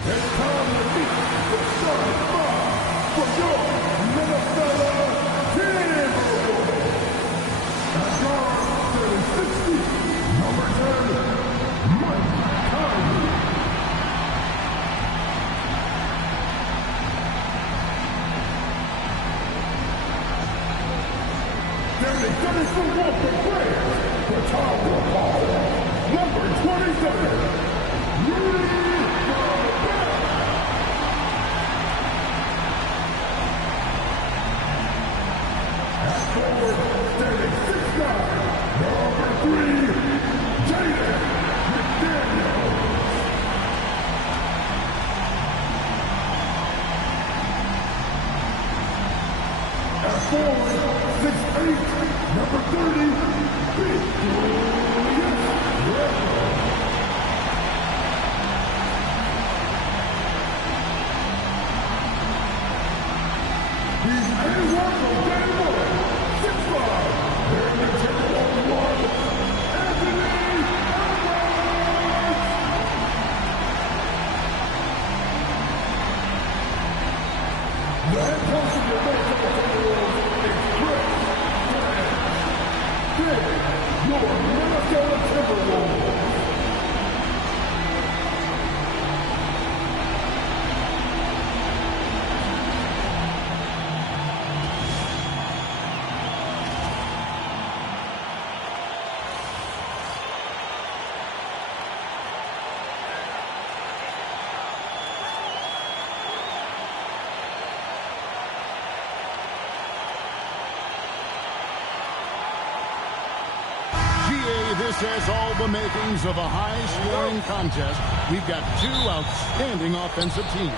It's time to meet the starting five for your Minnesota Timberwolves. At guard, 36 feet, number 10, Mike Conley. Standing 34 Walker Grant, the Tower Power, number 27, Rudy. Forward, standing 6'9", number 3, Jaden McDaniels. At forward, 6'8", number 30, Victorious Randle. He's A1 from day one. 6'5", and the Timberwolves one, Anthony Edwards. The head coach of the Minnesota Timberwolves is Chris Grant. Big, your Minnesota Timberwolves. This has all the makings of a high-scoring contest. We've got two outstanding offensive teams.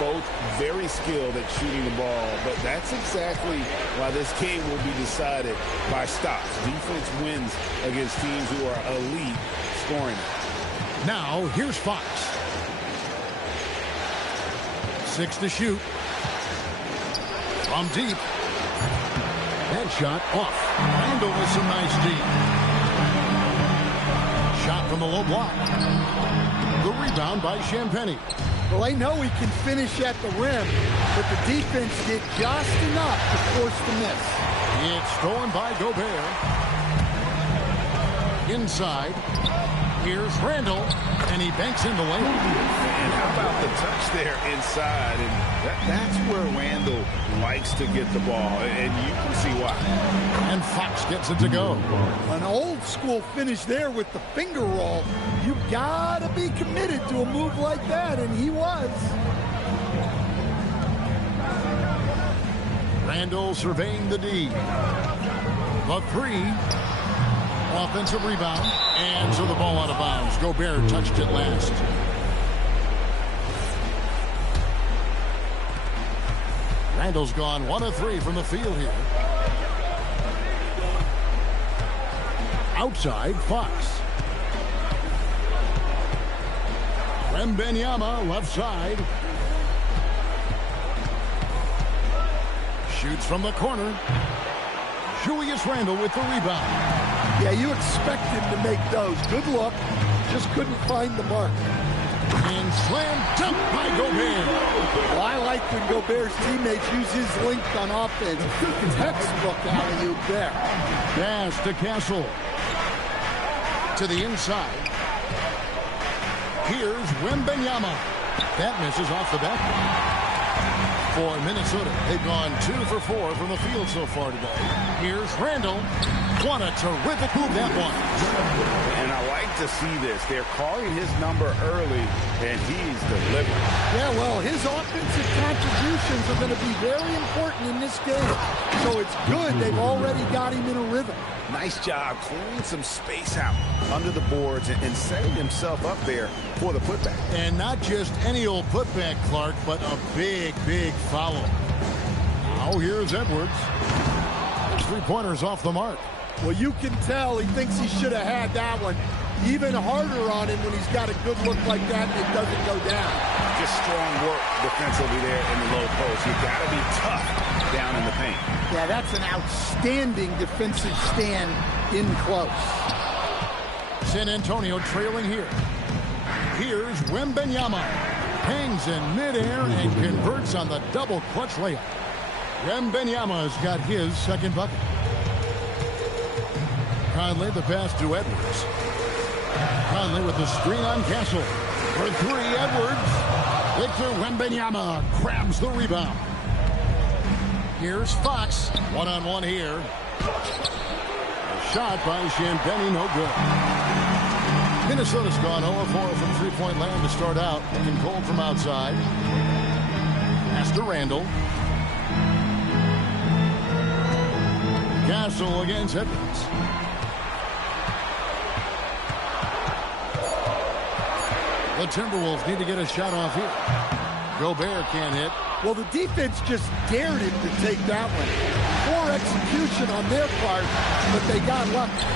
Both very skilled at shooting the ball, but that's exactly why this game will be decided by stops. Defense wins against teams who are elite scoring. Now, here's Fox. 6 to shoot. From deep. Headshot off. Randle with some nice deep. Shot from the low block. The rebound by Champagnie. Well, I know he can finish at the rim, but the defense did just enough to force the miss. It's stolen by Gobert. Inside. Here's Randle, and he banks in the lane. And how about the touch there inside? And that's where Randle likes to get the ball, and you can see why. And Fox gets it to go. An old school finish there with the finger roll. You gotta be committed to a move like that, and he was. Randle surveying the D. The three. Offensive rebound. And so the ball out of bounds. Gobert touched it last. Randle's gone 1 of 3 from the field here. Outside, Fox. Wembanyama, left side. Shoots from the corner. Julius Randle with the rebound. Yeah, you expect him to make those. Good look. Just couldn't find the mark. And slam dunk by Gobert. Well, I like when Gobert's teammates use his length on offense. Textbook alley-oop there. Pass to Castle. To the inside. Here's Wembanyama. That misses off the back. For Minnesota, they've gone 2 for 4 from the field so far today. Here's Randle. What a terrific move that one. And I like to see this. They're calling his number early, and he's delivering. Yeah, well, his offensive contributions are going to be very important in this game. So it's good they've already got him in a rhythm. Nice job clearing some space out under the boards and setting himself up there for the putback. And not just any old putback, Clark, but a big, big foul. Now here's Edwards. His three-pointers off the mark. Well, you can tell he thinks he should have had that one. Even harder on him when he's got a good look like that and it doesn't go down. Just strong work defensively there in the low post. You got to be tough down in the paint. Yeah, that's an outstanding defensive stand in close. San Antonio trailing here. Here's Wembanyama. Hangs in midair and converts on the double clutch layup. Wembanyama's got his second bucket. Conley the pass to Edwards. Conley with the screen on Castle. For three, Edwards. Victor Wembanyama grabs the rebound. Here's Fox. One-on-one here. A shot by Champagnie, no good. Minnesota's gone 0-4 from three-point land to start out. Looking cold from outside. Pass to Randall. Castle against Edwards. The Timberwolves need to get a shot off here. Gobert can't hit. Well, the defense just dared him to take that one. Poor execution on their part, but they got lucky.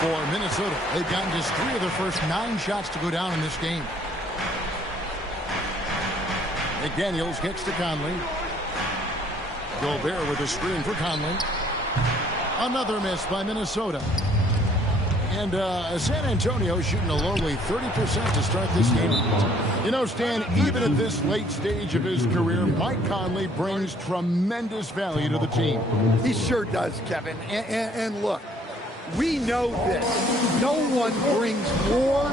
For Minnesota, they've gotten just 3 of their first 9 shots to go down in this game. McDaniels gets to Conley. Gobert with a screen for Conley. Another miss by Minnesota. And San Antonio shooting a lowly 30% to start this game. You know, Stan, even at this late stage of his career, Mike Conley brings tremendous value to the team. He sure does, Kevin. And look, we know this. No one brings more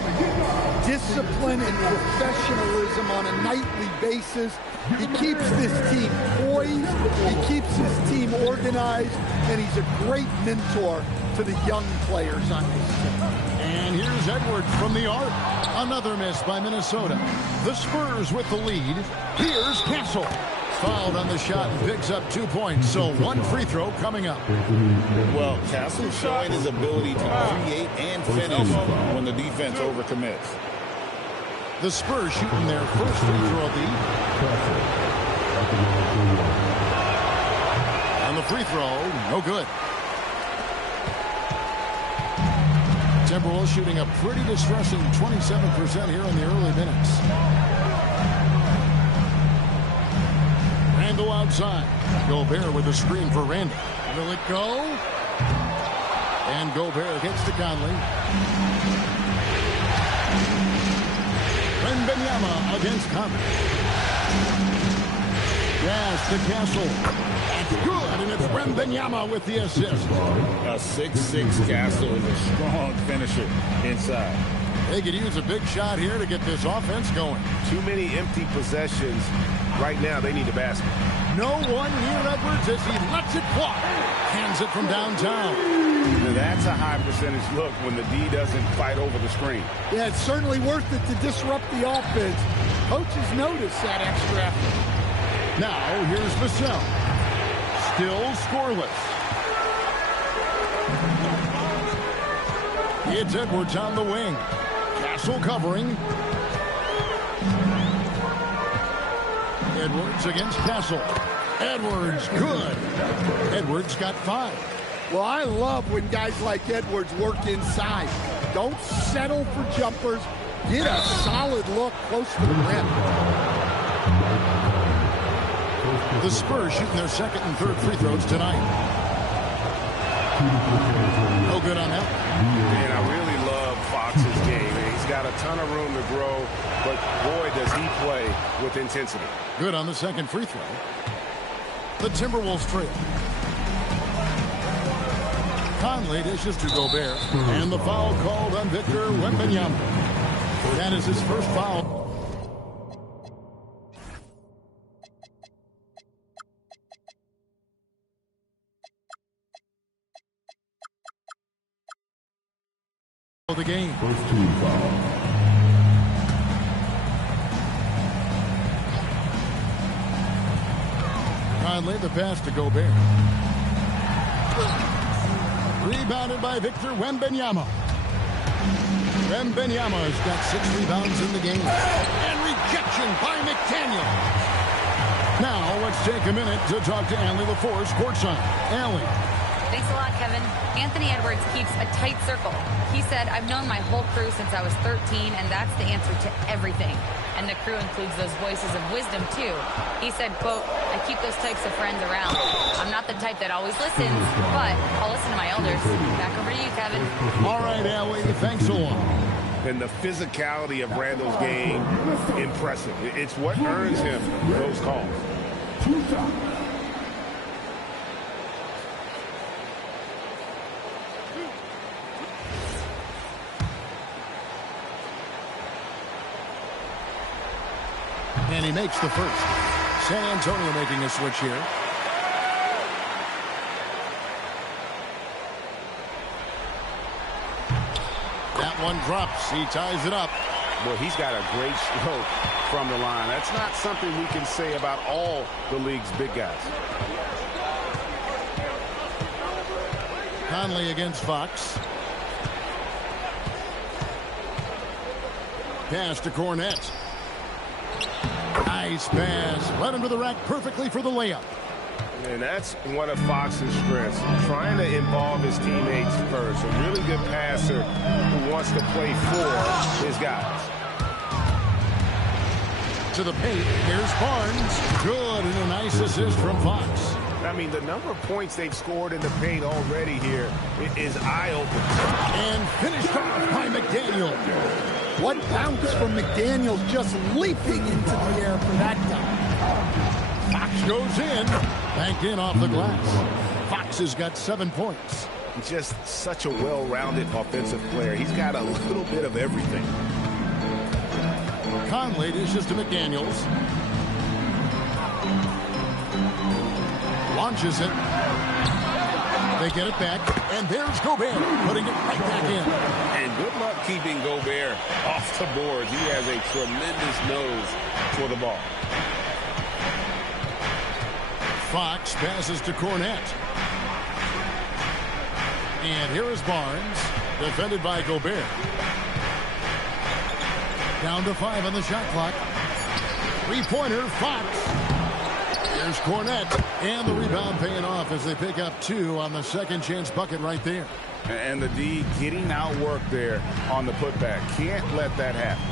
discipline and professionalism on a nightly basis. He keeps this team poised, he keeps his team organized, and he's a great mentor to the young players on this team. And here's Edwards from the arc. Another miss by Minnesota. The Spurs with the lead. Here's Castle. Fouled on the shot and picks up 2 points. So 1 free throw coming up. Well, Castle showing his ability to create and finish when the defense overcommits. The Spurs shooting their first free throw of the evening. And the free throw, no good. Timberwolves shooting a pretty distressing 27% here in the early minutes. Randall outside. Gobert with a screen for Randall. Will it go? And Gobert gets to Conley. Wembanyama against Conley. Pass to Castle. That's good, and it's Wembanyama with the assist. A 6'6" Castle is a strong finisher inside. They could use a big shot here to get this offense going. Too many empty possessions. Right now, they need a basket. No one near Edwards as he lets it fly. Hands it from downtown. Now that's a high percentage look when the D doesn't fight over the screen. Yeah, it's certainly worth it to disrupt the offense. Coaches notice that extra effort. Now, here's Vassell. Still scoreless. It's Edwards on the wing. Castle covering. Edwards against Castle. Edwards, good. Edwards got 5. Well, I love when guys like Edwards work inside. Don't settle for jumpers. Get a solid look close to the rim. The Spurs shooting their second and third free throws tonight. No good on that. And I really love Fox's game. He's got a ton of room to grow, but boy, does he play with intensity. Good on the second free throw. The Timberwolves trail. Conley dishes to Gobert. And the foul called on Victor Wembanyama. That is his first foul. The game. First team foul. Conley the pass to Gobert. Rebounded by Victor Wembanyama. Wembanyama's got 6 rebounds in the game. And rejection by McDaniels. Now let's take a minute to talk to Allie LaForce courtside. Allie. Thanks a lot, Kevin. Anthony Edwards keeps a tight circle. He said, I've known my whole crew since I was 13, and that's the answer to everything. And the crew includes those voices of wisdom, too. He said, quote, I keep those types of friends around. I'm not the type that always listens, but I'll listen to my elders. Back over to you, Kevin. All right, Allie, thanks a lot. And the physicality of Randall's game, impressive. It's what earns him those calls. And he makes the first. San Antonio making a switch here. That one drops. He ties it up. Well, he's got a great stroke from the line. That's not something we can say about all the league's big guys. Conley against Fox. Pass to Cornette. Nice pass. Led him to the rack perfectly for the layup. And that's one of Fox's strengths, trying to involve his teammates first. A really good passer who wants to play for his guys. To the paint. Here's Barnes. Good, and a nice assist from Fox. I mean, the number of points they've scored in the paint already here is eye-opening. And finished off by McDaniel. What bounce from McDaniels, just leaping into the air for that dunk. Fox goes in. Banked in off the glass. Fox has got 7 points. Just such a well-rounded offensive player. He's got a little bit of everything. Conley dishes to McDaniels. Launches it. They get it back. And there's Gobert putting it right back in. And good luck keeping Gobert off the boards. He has a tremendous nose for the ball. Fox passes to Cornette. And here is Barnes, defended by Gobert. Down to 5 on the shot clock. Three-pointer, Fox. There's Cornette. And the rebound paying off as they pick up 2 on the second chance bucket right there. And the D getting outworked there on the putback. Can't let that happen.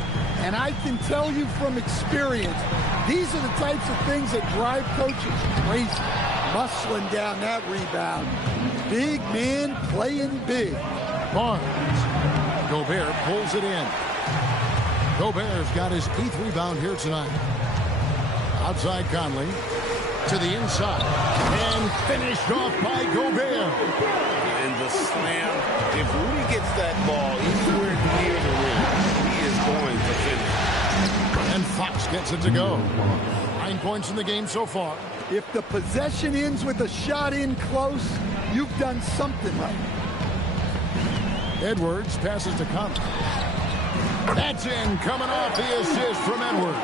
And I can tell you from experience, these are the types of things that drive coaches crazy. Muscling down that rebound. Big man playing big. Barnes. Gobert pulls it in. Gobert's got his 8th rebound here tonight. Outside Conley. To the inside. And finished off by Gobert. And the slam. If Rudy gets that ball anywhere near the rim, he is going to finish. And Fox gets it to go. 9 points in the game so far. If the possession ends with a shot in close, you've done something right. Edwards passes to Conley. That's in, coming off the assist from Edwards.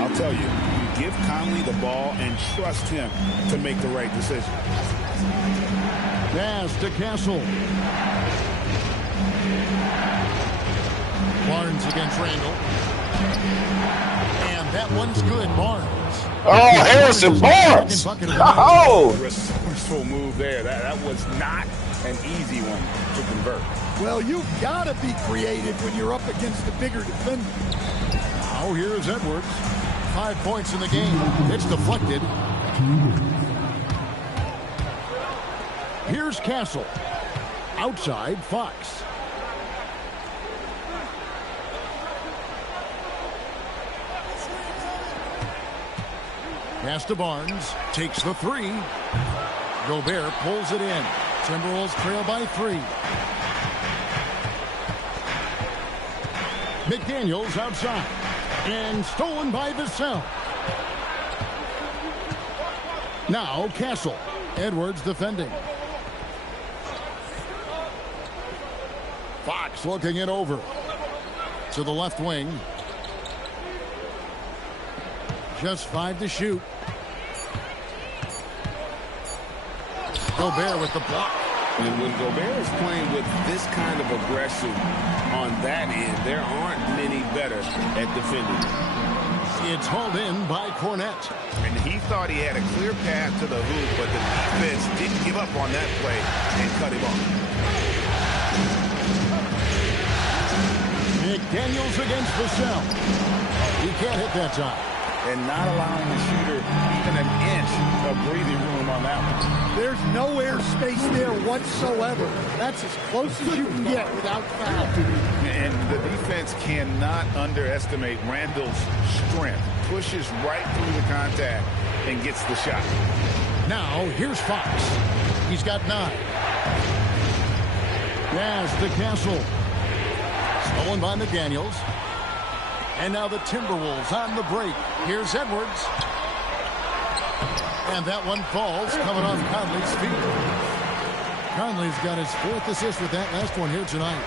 I'll tell you, you give Conley the ball and trust him to make the right decision. Pass to Castle. Barnes against Randall. And that one's good, Barnes. Oh, Harrison Barnes! Oh! Resourceful move there. That was not an easy one to convert. Well, you've got to be creative when you're up against a bigger defender. Now here's Edwards. 5 points in the game. It's deflected. Here's Castle. Outside, Fox. Pass to Barnes. Takes the 3. Gobert pulls it in. Timberwolves trail by 3. McDaniels outside. And stolen by Vassell. Now Castle. Edwards defending. Fox looking it over. To the left wing. Just 5 to shoot. Gobert with the block. And when Gobert is playing with this kind of aggression on that end, there aren't many better at defending. It's hauled in by Cornette. And he thought he had a clear path to the hoop, but the defense didn't give up on that play and cut him off. McDaniels against Vassell. He can't hit that time. And not allowing the shooter even an inch of breathing room on that one. There's no air space there whatsoever. That's as close as you can get without foul. And the defense cannot underestimate Randall's strength. Pushes right through the contact and gets the shot. Now, here's Fox. He's got 9. Pass to Castle. Stolen by McDaniels. And now the Timberwolves on the break. Here's Edwards. And that one falls, coming off Conley's feet. Conley's got his 4th assist with that last one here tonight.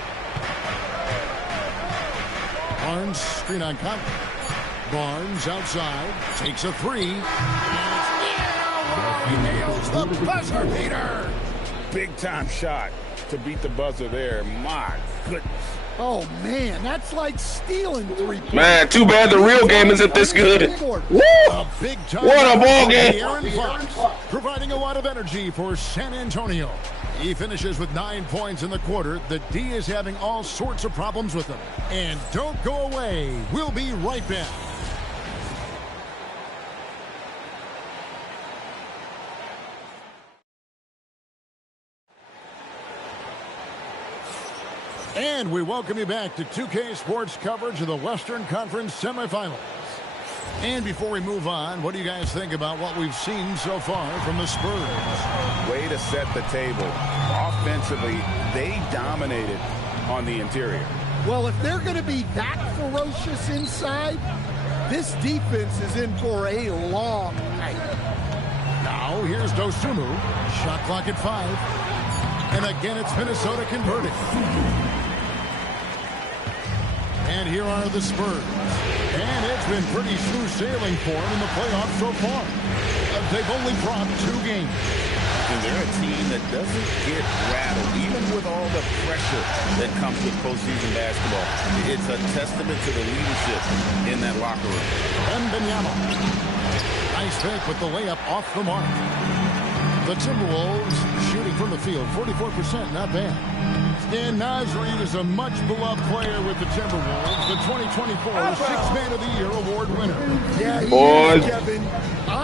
Barnes, screen on Conley. Barnes outside, takes a 3. And he nails the buzzer beater. Big time shot to beat the buzzer there. My goodness. Oh, man, that's like stealing 3 points. Man, too bad the real game isn't this good. Woo! A big time What a ball game. Aaron Fox, providing a lot of energy for San Antonio. He finishes with 9 points in the quarter. The D is having all sorts of problems with him. And don't go away. We'll be right back. And we welcome you back to 2K Sports coverage of the Western Conference Semifinals. And before we move on, what do you guys think about what we've seen so far from the Spurs? Way to set the table. Offensively, they dominated on the interior. Well, if they're going to be that ferocious inside, this defense is in for a long night. Now, here's Dosunmu. Shot clock at 5. And again, it's Minnesota converting. And here are the Spurs. And it's been pretty smooth sailing for them in the playoffs so far. They've only dropped 2 games. And they're a team that doesn't get rattled, even with all the pressure that comes with postseason basketball. It's a testament to the leadership in that locker room. Wembanyama. Nice fake with the layup off the mark. The Timberwolves shooting from the field, 44%, not bad. And Nasri is a much-beloved player with the Timberwolves, the 2024 Sixth Man of the Year award winner. Yeah, he Boy, is, Kevin.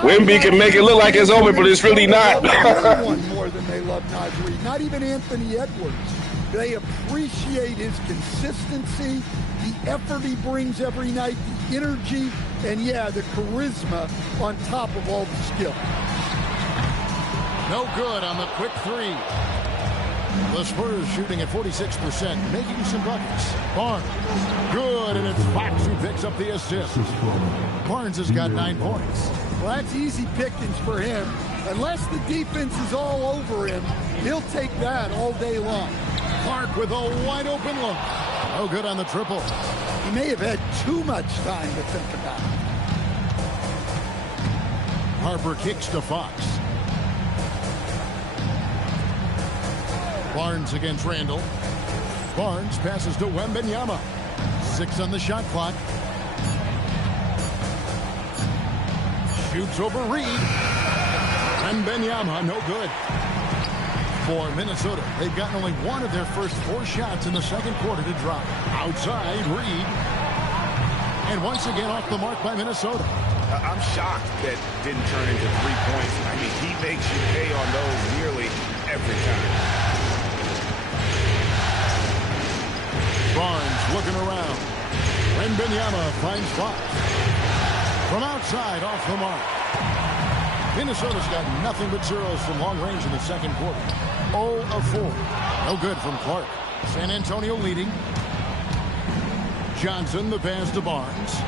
Wemby can make it look like it's over, but it's really not. Anyone more than they love Nasri. Not even Anthony Edwards. They appreciate his consistency, the effort he brings every night, the energy, and yeah, the charisma on top of all the skill. No good on the quick 3. The Spurs shooting at 46%, making some buckets. Barnes, good, and it's Fox who picks up the assist. Barnes has got 9 points. Well, that's easy pickings for him. Unless the defense is all over him, he'll take that all day long. Clark with a wide-open look. No good on the triple. He may have had too much time to think about it. Harper kicks to Fox. Barnes against Randall. Barnes passes to Wembanyama. 6 on the shot clock. Shoots over Reed. Wembanyama, no good. For Minnesota, they've gotten only 1 of their first 4 shots in the second quarter to drop. Outside, Reed. And once again off the mark by Minnesota. I'm shocked that didn't turn into 3 points. I mean, he makes you pay on those nearly every time. Barnes looking around. Wembanyama finds Fox. From outside, off the mark. Minnesota's got nothing but zeros from long range in the second quarter. 0 of 4. No good from Clark. San Antonio leading. Johnson, the pass to Barnes.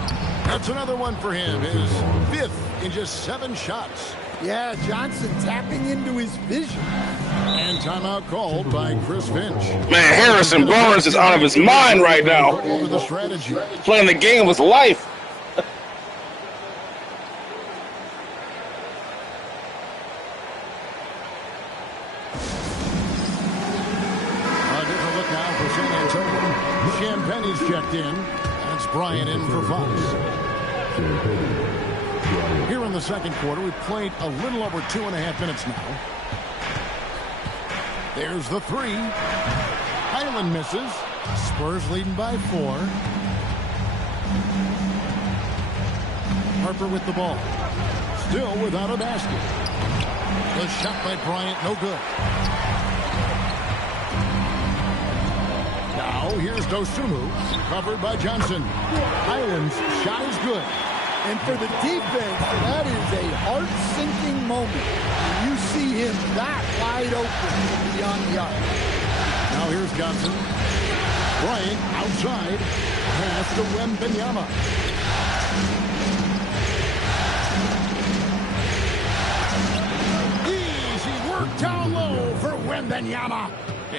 That's another one for him. His 5th in just 7 shots. Yeah, Johnson tapping into his vision. And timeout called by Chris Finch. Man, Harrison Barnes is out of his mind right now. Over the strategy. Playing the game of his life. A different look now for San Antonio. Champagne's checked in. That's Bryant in for Fox. Here in the second quarter, we've played a little over 2.5 minutes now. There's the 3. Highland misses. Spurs leading by 4. Harper with the ball. Still without a basket. The shot by Bryant, no good. Now here's Dosunmu, covered by Johnson. Highland's shot is good. And for the defense, that is a heart-sinking moment when you see him that wide open from beyond the arc. Now here's Johnson. Bryant outside. Pass to Wembanyama. Easy work down low for Wembanyama.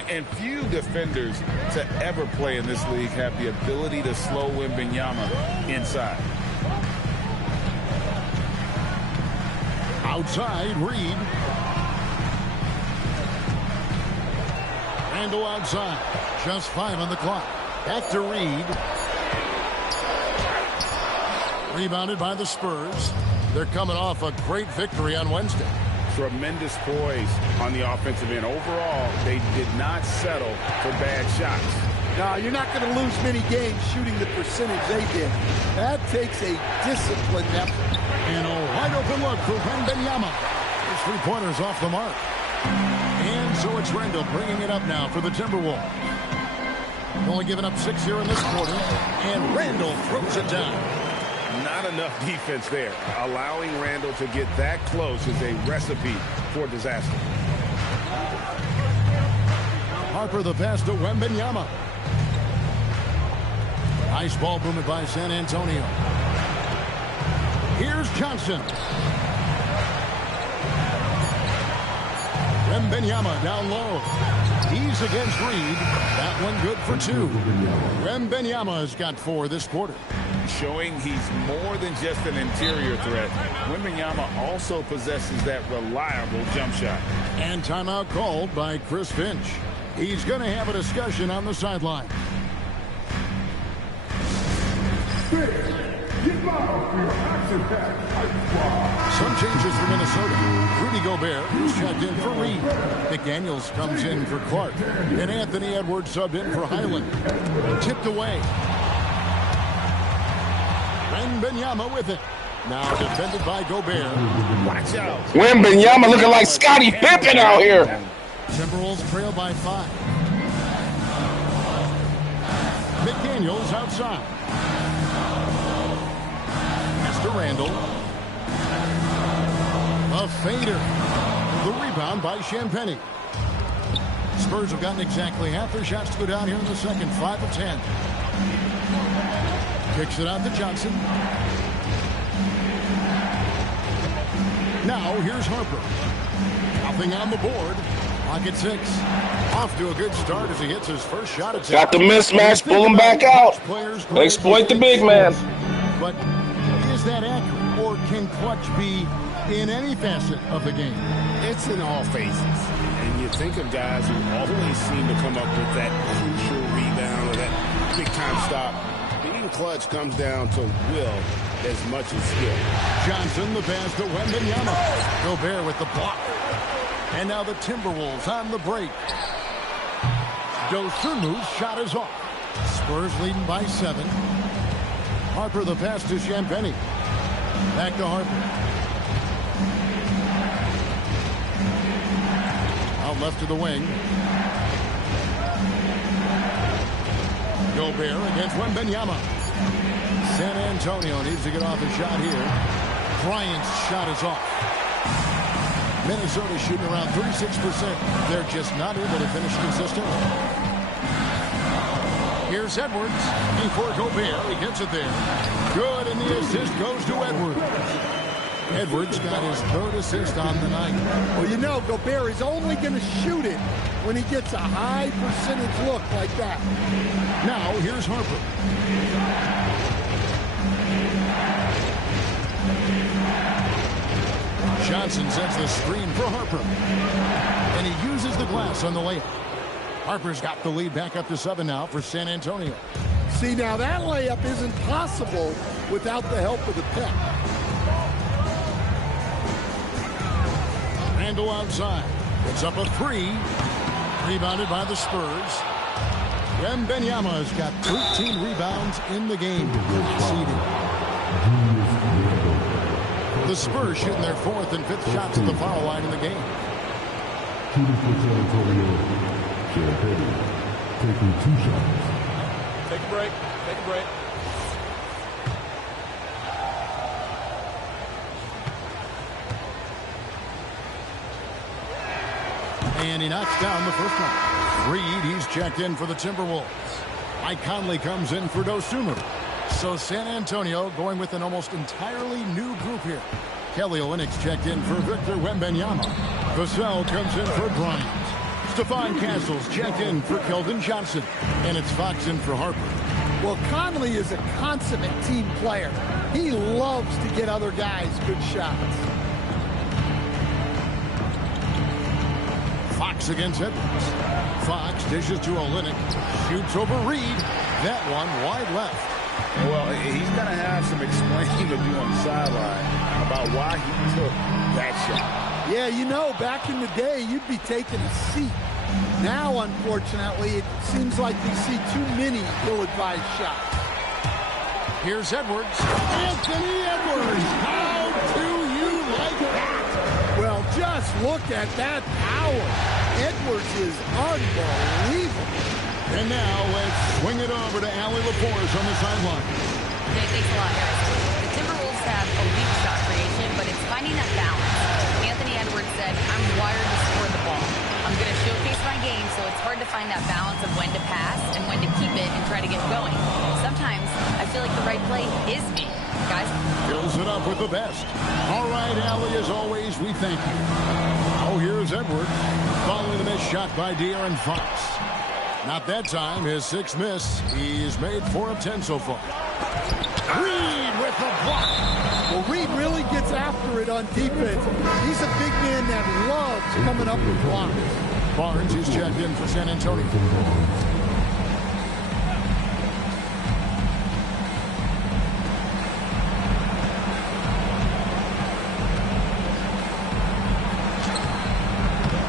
And few defenders to ever play in this league have the ability to slow Wembanyama inside. Outside, Reed. Randall outside. Just 5 on the clock. Back to Reed. Rebounded by the Spurs. They're coming off a great victory on Wednesday. Tremendous poise on the offensive end. Overall, they did not settle for bad shots. No, you're not going to lose many games shooting the percentage they did. That takes a disciplined effort. And a wide open look for Wembanyama. His three-pointers off the mark. And so it's Randall bringing it up now for the Timberwolves. Only giving up 6 here in this quarter. And Randall throws it down. Not enough defense there. Allowing Randall to get that close is a recipe for disaster. Harper the pass to Wembanyama. Nice ball movement by San Antonio. Here's Johnson. Wembanyama down low. He's against Reed. That one good for 2. Wembanyama's got 4 this quarter. Showing he's more than just an interior threat. Wembanyama also possesses that reliable jump shot. And timeout called by Chris Finch. He's going to have a discussion on the sideline. Some changes for Minnesota. Rudy Gobert is checked in for Reed. McDaniels comes in for Clark. And Anthony Edwards subbed in for Highland. Tipped away. Wembanyama with it. Now defended by Gobert. Watch out. Wembanyama looking like Scottie Pippen out here. Timberwolves trail by 5. McDaniels outside. Mr. Randall. A fader. The rebound by Champagnie. Spurs have gotten exactly half their shots to go down here in the second. 5 of 10. Kicks it out to Johnson. Now here's Harper. Nothing on the board. Pocket 6. Off to a good start as he hits his first shot at Got the mismatch, pull him back out. Exploit the big man. But is that accurate, or can clutch be in any facet of the game? It's in all phases. And you think of guys who always seem to come up with that crucial rebound or that big-time stop. Being clutch comes down to will as much as skill. Johnson, the pass to Wembanyama. Gobert with the block. And now the Timberwolves on the break. Dosunmu's shot is off. Spurs leading by 7. Harper the pass to Champagnie. Back to Harper. Out left to the wing. Gobert against Wembanyama. San Antonio needs to get off a shot here. Bryant's shot is off. Minnesota shooting around 36%. They're just not able to finish consistently. Here's Edwards. Before Gobert, he gets it there. Good, and the assist goes to Edwards. Edwards got his 3rd assist on the night. Well, you know, Gobert is only going to shoot it when he gets a high percentage look like that. Now, here's Harper. Johnson sets the screen for Harper. And he uses the glass on the layup. Harper's got the lead back up to 7 now for San Antonio. See, now that layup isn't possible without the help of the pick. Randall outside. It's up a 3. Rebounded by the Spurs. Wembanyama has got 13 rebounds in the game. The Spurs shooting their 4th and 5th shots at the foul line in the game. Shooting for San Antonio, Champagnie taking 2 shots. Take a break. Take a break. And he knocks down the first one. Reed, he's checked in for the Timberwolves. Mike Conley comes in for Dosunmu. So San Antonio going with an almost entirely new group here. Kelly Olynyk's checked in for Victor Wembanyama. Vassell comes in for Bryant. Stephon Castle's checked in for Keldon Johnson. And it's Fox in for Harper. Well, Conley is a consummate team player. He loves to get other guys good shots. Fox against Edwards. Fox dishes to Olynyk. Shoots over Reed. That one wide left. Well, he's going to have some explaining to do on the sideline about why he took that shot. Yeah, you know, back in the day, you'd be taking a seat. Now, unfortunately, it seems like we see too many ill-advised shots. Here's Edwards. Anthony Edwards. How do you like that? Well, just look at that power. Edwards is unbelievable. And now let's swing it over to Allie LaForce on the sideline. Okay, thanks a lot, Harris. The Timberwolves have elite shot creation, but it's finding that balance. Anthony Edwards said, I'm wired to score the ball. I'm going to showcase my game, so it's hard to find that balance of when to pass and when to keep it and try to get going. Sometimes I feel like the right play is me. Guys? Fills it up with the best. All right, Allie, as always, we thank you. Oh, here's Edwards following the missed shot by De'Aaron Fox. Not that time. His sixth miss. He's made 4 of 10 so far. Reed with the block. Well, Reed really gets after it on defense. He's a big man that loves coming up with blocks. Barnes, he's checked in for San Antonio.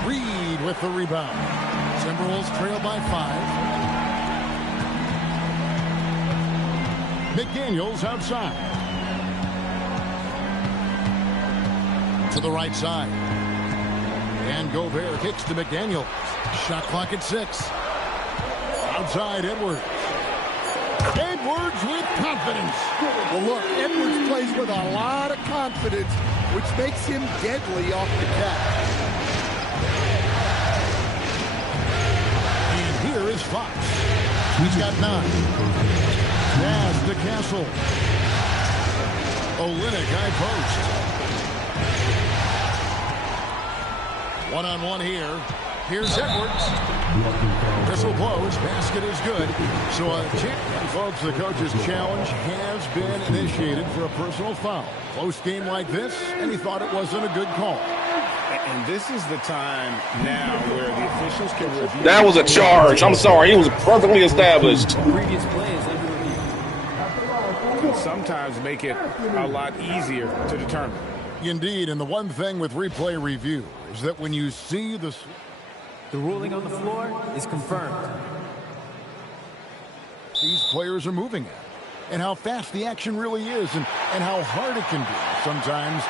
Reed with the rebound. Timberwolves trail by 5. McDaniels outside. To the right side. And Gobert kicks to McDaniels. Shot clock at 6. Outside Edwards. Edwards with confidence. Well, look, Edwards plays with a lot of confidence, which makes him deadly off the catch. And here is Fox. He's got 9. Pass to Castle. Olynyk high post. One-on-one here. Here's Edwards. Whistle blows. Basket is good. So, folks, the coach's challenge has been initiated for a personal foul. Close game like this, and he thought it wasn't a good call. And this is the time now where the officials can review. That was a charge. I'm sorry. It was perfectly established. Previous play is under review. Can sometimes make it a lot easier to determine. Indeed, and the one thing with replay review is that when you see the ruling on the floor is confirmed. These players are moving at, and how fast the action really is, and how hard it can be sometimes,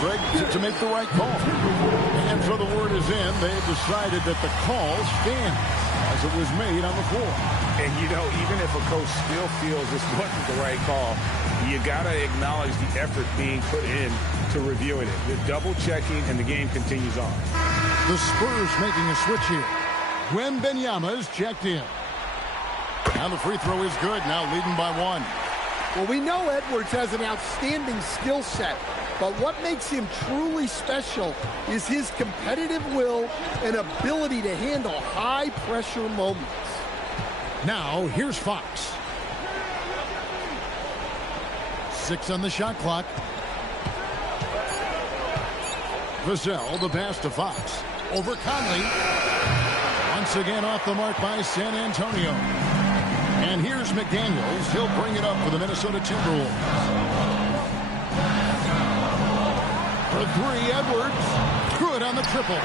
Greg, to make the right call. And so the word is in. They've decided that the call stands as it was made on the floor. And, even if a coach still feels this wasn't the right call, you got to acknowledge the effort being put in to reviewing it. The double checking, and the game continues on. The Spurs making a switch here. Wembanyama is checked in. And the free throw is good, now leading by 1. Well, we know Edwards has an outstanding skill set, but what makes him truly special is his competitive will and ability to handle high-pressure moments. Now, here's Fox. 6 on the shot clock. Vassell, the pass to Fox. Over Conley. Once again off the mark by San Antonio. And here's McDaniels. He'll bring it up for the Minnesota Timberwolves. For 3, Edwards. Good on the triple.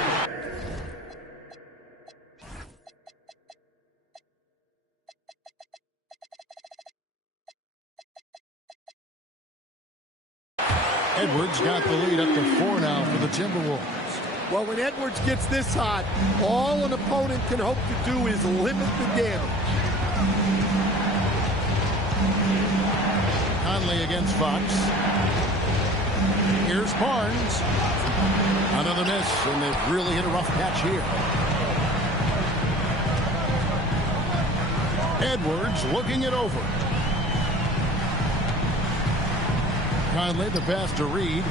Edwards got the lead up to 4 now for the Timberwolves. Well, when Edwards gets this hot, all an opponent can hope to do is limit the damage. Conley against Fox. Here's Barnes. Another miss, and they've really hit a rough patch here. Edwards looking it over. Conley, the pass to Reed.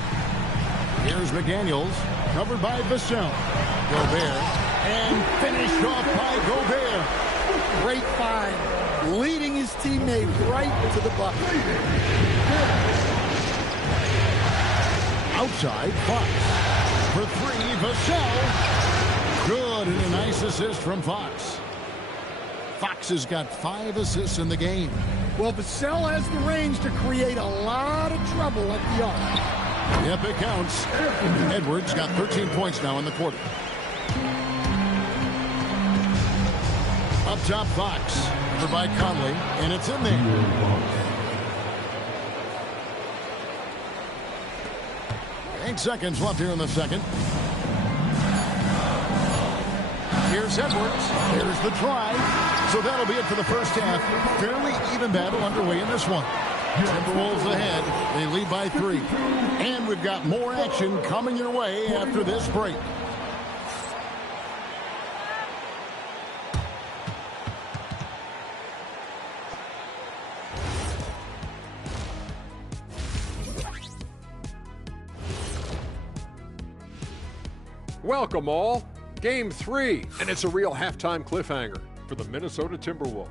Here's McDaniels, covered by Vassell. Gobert, and finished off by Gobert. Great find, leading his teammate right to the bucket. Outside, Fox. For three, Vassell. Good, and a nice assist from Fox. Fox has got 5 assists in the game. Well, Vassell has the range to create a lot of trouble at the arc. Yep, it counts. Edwards got 13 points now in the quarter. Up top, Fox. Covered by Conley, and it's in there. 8 seconds left here in the second. Here's Edwards. Here's the try. So that'll be it for the first half. Fairly even battle underway in this one. Timberwolves ahead. They lead by 3. And we've got more action coming your way after this break. Welcome all. Game 3, and it's a real halftime cliffhanger for the Minnesota Timberwolves.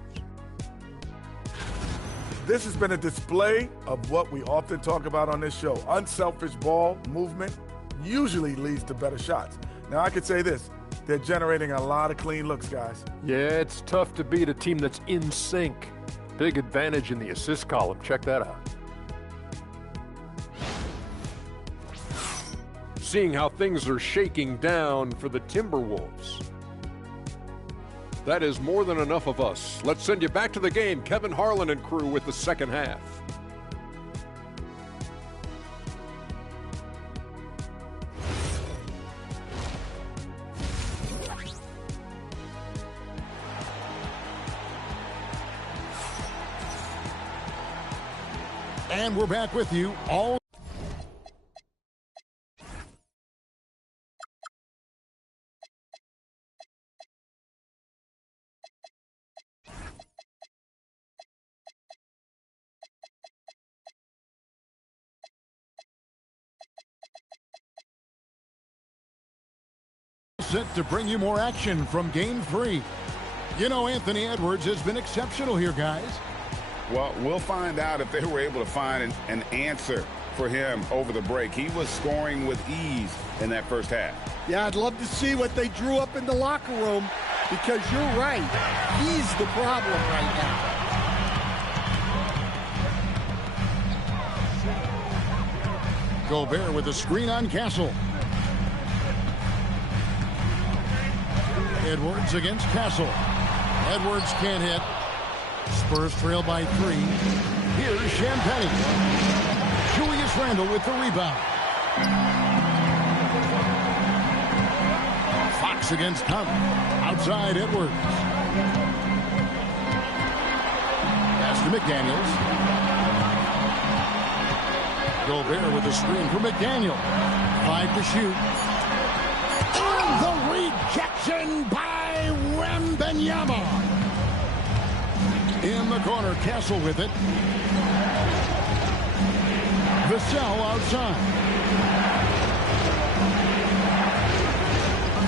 This has been a display of what we often talk about on this show. Unselfish ball movement usually leads to better shots. Now, I could say this. They're generating a lot of clean looks, guys. Yeah, it's tough to beat a team that's in sync. Big advantage in the assist column. Check that out. Seeing how things are shaking down for the Timberwolves. That is more than enough of us. Let's send you back to the game. Kevin Harlan and crew with the second half. And we're back with you all. Set to bring you more action from Game 3. You know, Anthony Edwards has been exceptional here, guys. Well, we'll find out if they were able to find an answer for him over the break. He was scoring with ease in that first half. Yeah, I'd love to see what they drew up in the locker room, because you're right. He's the problem right now. Gobert with a screen on Castle. Edwards against Castle. Edwards can't hit. Spurs trail by 3. Here's Champagnie. Julius Randle with the rebound. Fox against Conley. Outside Edwards. Pass to McDaniels. Gobert with a screen for McDaniel. 5 to shoot. And the rejection by Wembanyama. In the corner, Castle with it. Vassell outside.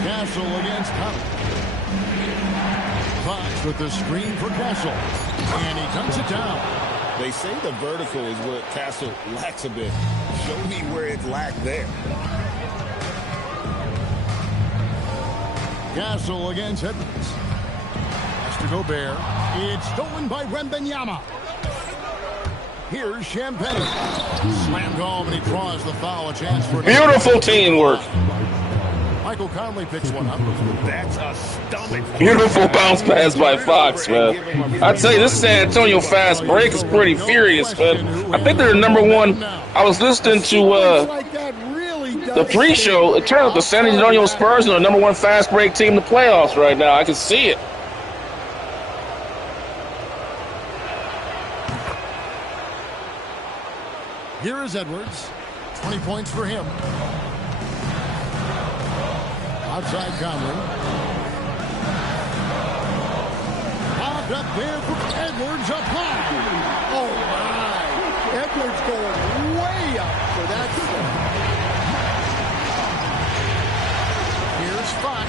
Castle against Conley. Fox with the screen for Castle. And he dunks it down. They say the vertical is where Castle lacks a bit. Show me where it lacked there. Castle against Edwards. Pass to Gobert. It's stolen by Wembanyama. Here's Champagnie. Slammed home, and he draws the foul. A chance for Beautiful teamwork. Michael Conley picks one up. That's a stomach. Beautiful bounce pass by Fox, man. I tell you, this San Antonio fast break is pretty furious, man. I think they're number 1. I was listening to the pre-show. It turned out the San Antonio Spurs are the number 1 fast break team in the playoffs right now. I can see it. Here is Edwards. 20 points for him. Outside Conley. Popped up there for Edwards up high. Oh, my. Edwards going way up for that stuff. Here's Fox.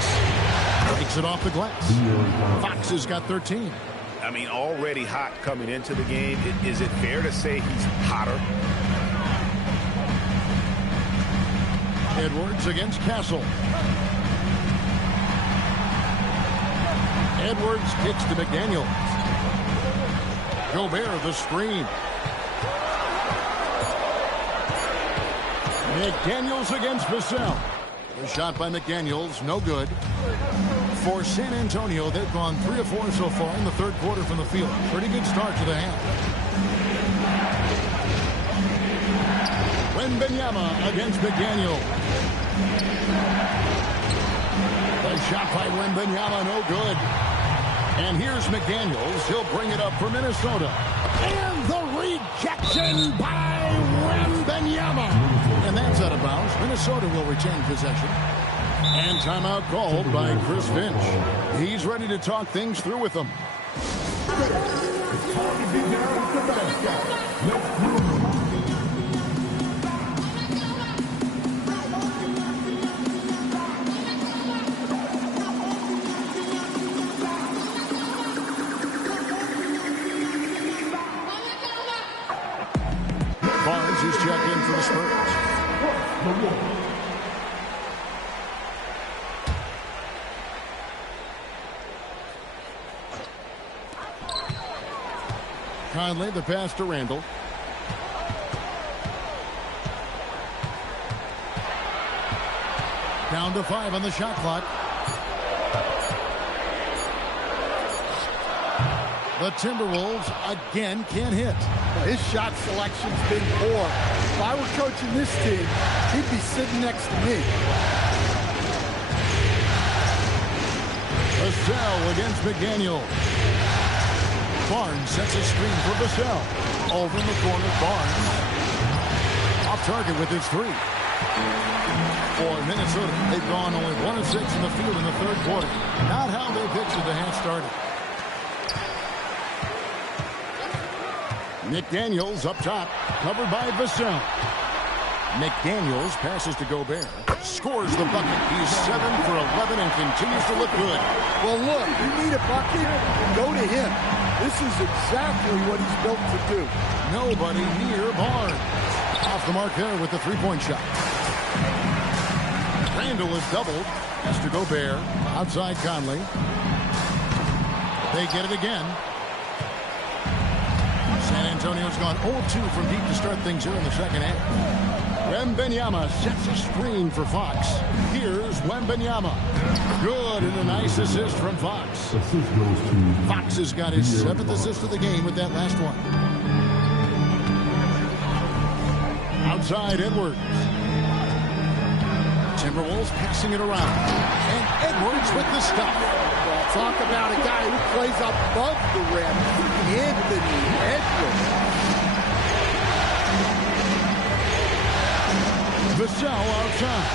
Breaks it off the glass. Fox has got 13. I mean, already hot coming into the game. Is it fair to say he's hotter? Edwards against Castle. Edwards kicks to McDaniels. Gobert the screen. McDaniels against Vassell. The shot by McDaniels, no good. For San Antonio, they've gone 3 of 4 so far in the third quarter from the field. Pretty good start to the half. Wembanyama against McDaniel. The shot by Wembanyama, no good. And here's McDaniels. He'll bring it up for Minnesota. And the rejection by Wembanyama. And that's out of bounds. Minnesota will retain possession. And timeout called by Chris Finch. He's ready to talk things through with them. Barnes is checked in for the Spurs. Conley, the pass to Randall. Down to 5 on the shot clock. The Timberwolves again can't hit. His shot selection's been poor. If I were coaching this team, he'd be sitting next to me. Vassell against McDaniel. Barnes sets a screen for Vassell. Over in the corner, Barnes. Off target with his 3. For Minnesota, they've gone only 1 of 6 in the field in the third quarter. Not how they pictured the half started. McDaniels up top, covered by Vassell. McDaniels passes to Gobert. Scores the bucket. He's 7 for 11 and continues to look good. Well, look, you need a bucket, go to him. This is exactly what he's built to do. Nobody near Barnes. Off the mark there with the three-point shot. Randall is doubled. Has to Gobert. Outside Conley. They get it again. San Antonio's gone 0-2 from deep to start things here in the second half. Wembanyama sets a screen for Fox. Here's Wembanyama. Good, and a nice assist from Fox. Fox has got his 7th assist of the game with that last one. Outside Edwards. Timberwolves passing it around. And Edwards with the stop. Talk about a guy who plays above the rim. Anthony Edwards. Vassell outside.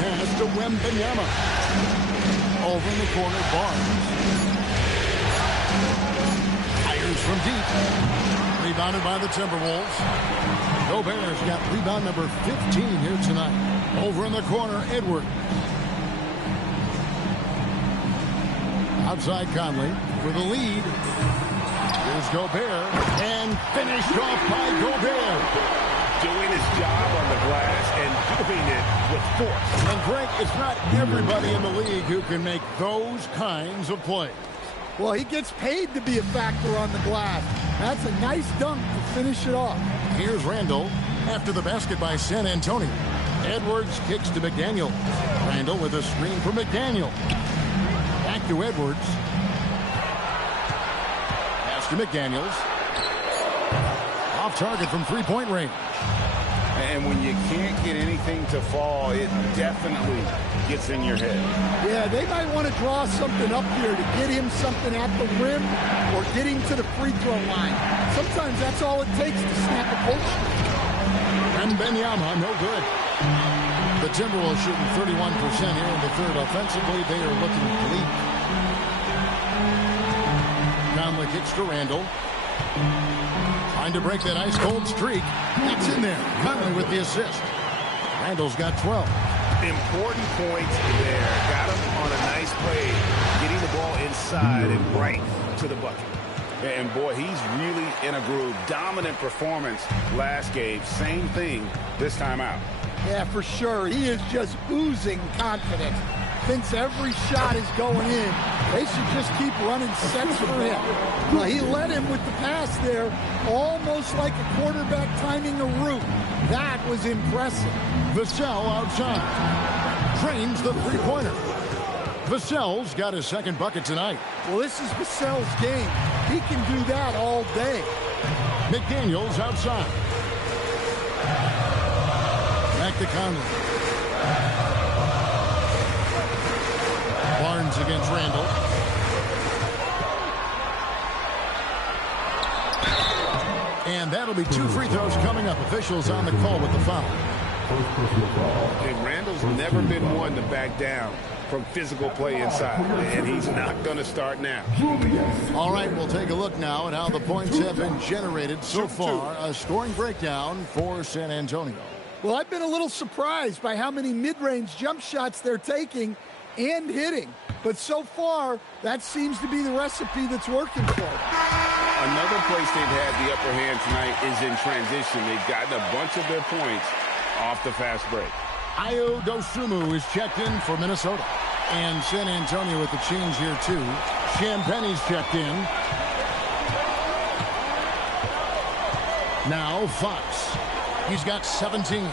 Pass to Wembanyama. Over in the corner, Barnes. Fires from deep. Rebounded by the Timberwolves. Gobert's got rebound number 15 here tonight. Over in the corner, Edwards. Outside Conley for the lead. Here's Gobert, and finished off by Gobert. Doing his job on the glass and doing it with force. And Greg, it's not everybody in the league who can make those kinds of plays. Well, he gets paid to be a factor on the glass. That's a nice dunk to finish it off. Here's Randall after the basket by San Antonio. Edwards kicks to McDaniel. Randall with a screen for McDaniel. Back to Edwards. To McDaniels. Off target from three-point range. And when you can't get anything to fall, it definitely gets in your head. Yeah, they might want to draw something up here to get him something at the rim or get him to the free throw line. Sometimes that's all it takes to snap a coach. Wembanyama, no good. The Timberwolves shooting 31% here in the third. Offensively, they are looking bleak. Conley kicks to Randall. Trying to break that ice-cold streak. That's in there. Conley with the assist. Randall's got 12. Important points there. Got him on a nice play, getting the ball inside and right to the bucket. And, boy, he's really in a groove. Dominant performance last game. Same thing this time out. Yeah, for sure. He is just oozing confidence. Thinks every shot is going in. They should just keep running sets for him. Well, he led him with the pass there, almost like a quarterback timing a route. That was impressive. Vassell outside. Trains the three-pointer. Vassell's got his second bucket tonight. Well, this is Vassell's game. He can do that all day. McDaniels outside. Back to Conley. Barnes against Randall. And that'll be 2 free throws coming up. Officials on the call with the foul. And Randall's never been one to back down from physical play inside, and he's not going to start now. All right, we'll take a look now at how the points have been generated so far. A scoring breakdown for San Antonio. Well, I've been a little surprised by how many mid-range jump shots they're taking and hitting. But so far, that seems to be the recipe that's working for them. Another place they've had the upper hand tonight is in transition. They've gotten a bunch of their points off the fast break. Ayo Dosunmu is checked in for Minnesota. And San Antonio with the change here, too. Champagne's checked in. Now Fox. He's got 17.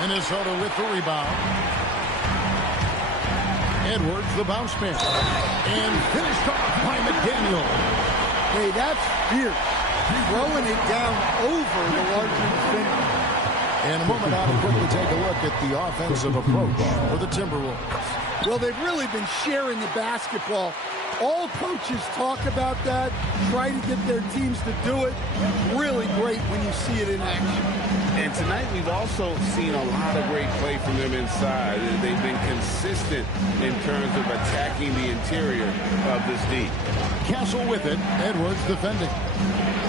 Minnesota with the rebound. Edwards, the bounce pass. And finished off by McDaniel. Hey, that's fierce. Throwing it down over the larger defender. In a moment, I'll quickly take a look at the offensive approach for the Timberwolves. Well, they've really been sharing the basketball. All coaches talk about that, try to get their teams to do it. Really great when you see it in action. And tonight we've also seen a lot of great play from them inside. They've been consistent in terms of attacking the interior of this D. Castle with it. Edwards defending.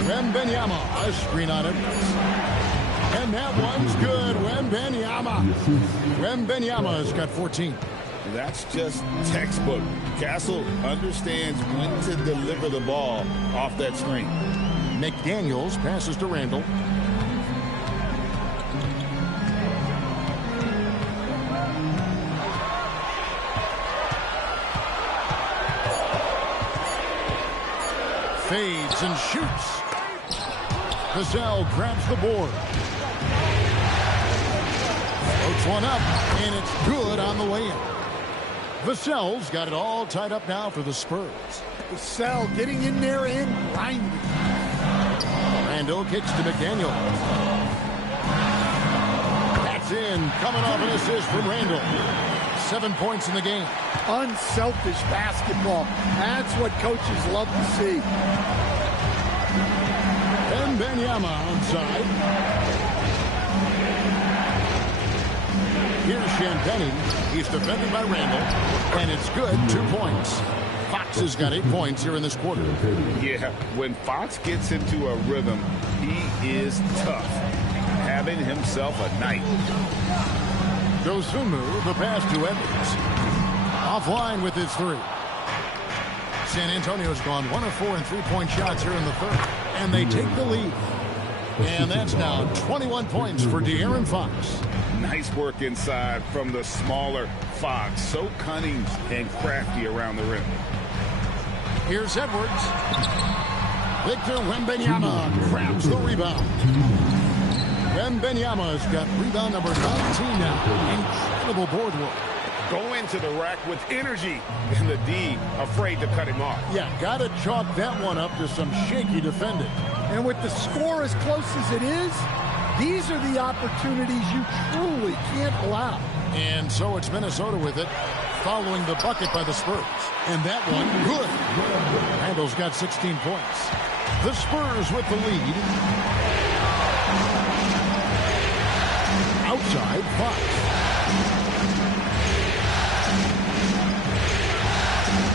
Wembanyama, a screen on him. And that one's good. Wembanyama's got 14. That's just textbook. Castle understands when to deliver the ball off that screen. McDaniels passes to Randall. Fades and shoots. Vassell grabs the board. Floats one up, and it's good on the way in. Vassell's got it all tied up now for the Spurs. Vassell getting in there and grinding. Randall kicks to McDaniel. That's in. Coming off an assist from Randall. 7 points in the game. Unselfish basketball. That's what coaches love to see. Wembanyama outside. Here's Champagnie. He's defended by Randall. And it's good. 2 points. Fox has got 8 points here in this quarter. Yeah, when Fox gets into a rhythm, he is tough. Having himself a night. Dosunmu, the pass to Edwards. Offline with his 3. San Antonio's gone 1 of 4 in 3-point shots here in the third. And they take the lead. And that's now 21 points for De'Aaron Fox. Nice work inside from the smaller Fox. So cunning and crafty around the rim. Here's Edwards. Victor Wembanyama grabs the rebound. Wembanyama's got rebound number 19 now. Incredible board work. go into the rack with energy, and the D afraid to cut him off. Yeah, got to chalk that one up to some shaky defending. And with the score as close as it is, these are the opportunities you truly can't allow. And so it's Minnesota with it, following the bucket by the Spurs. And that one, good. Randall's got 16 points. The Spurs with the lead. Outside, Fox.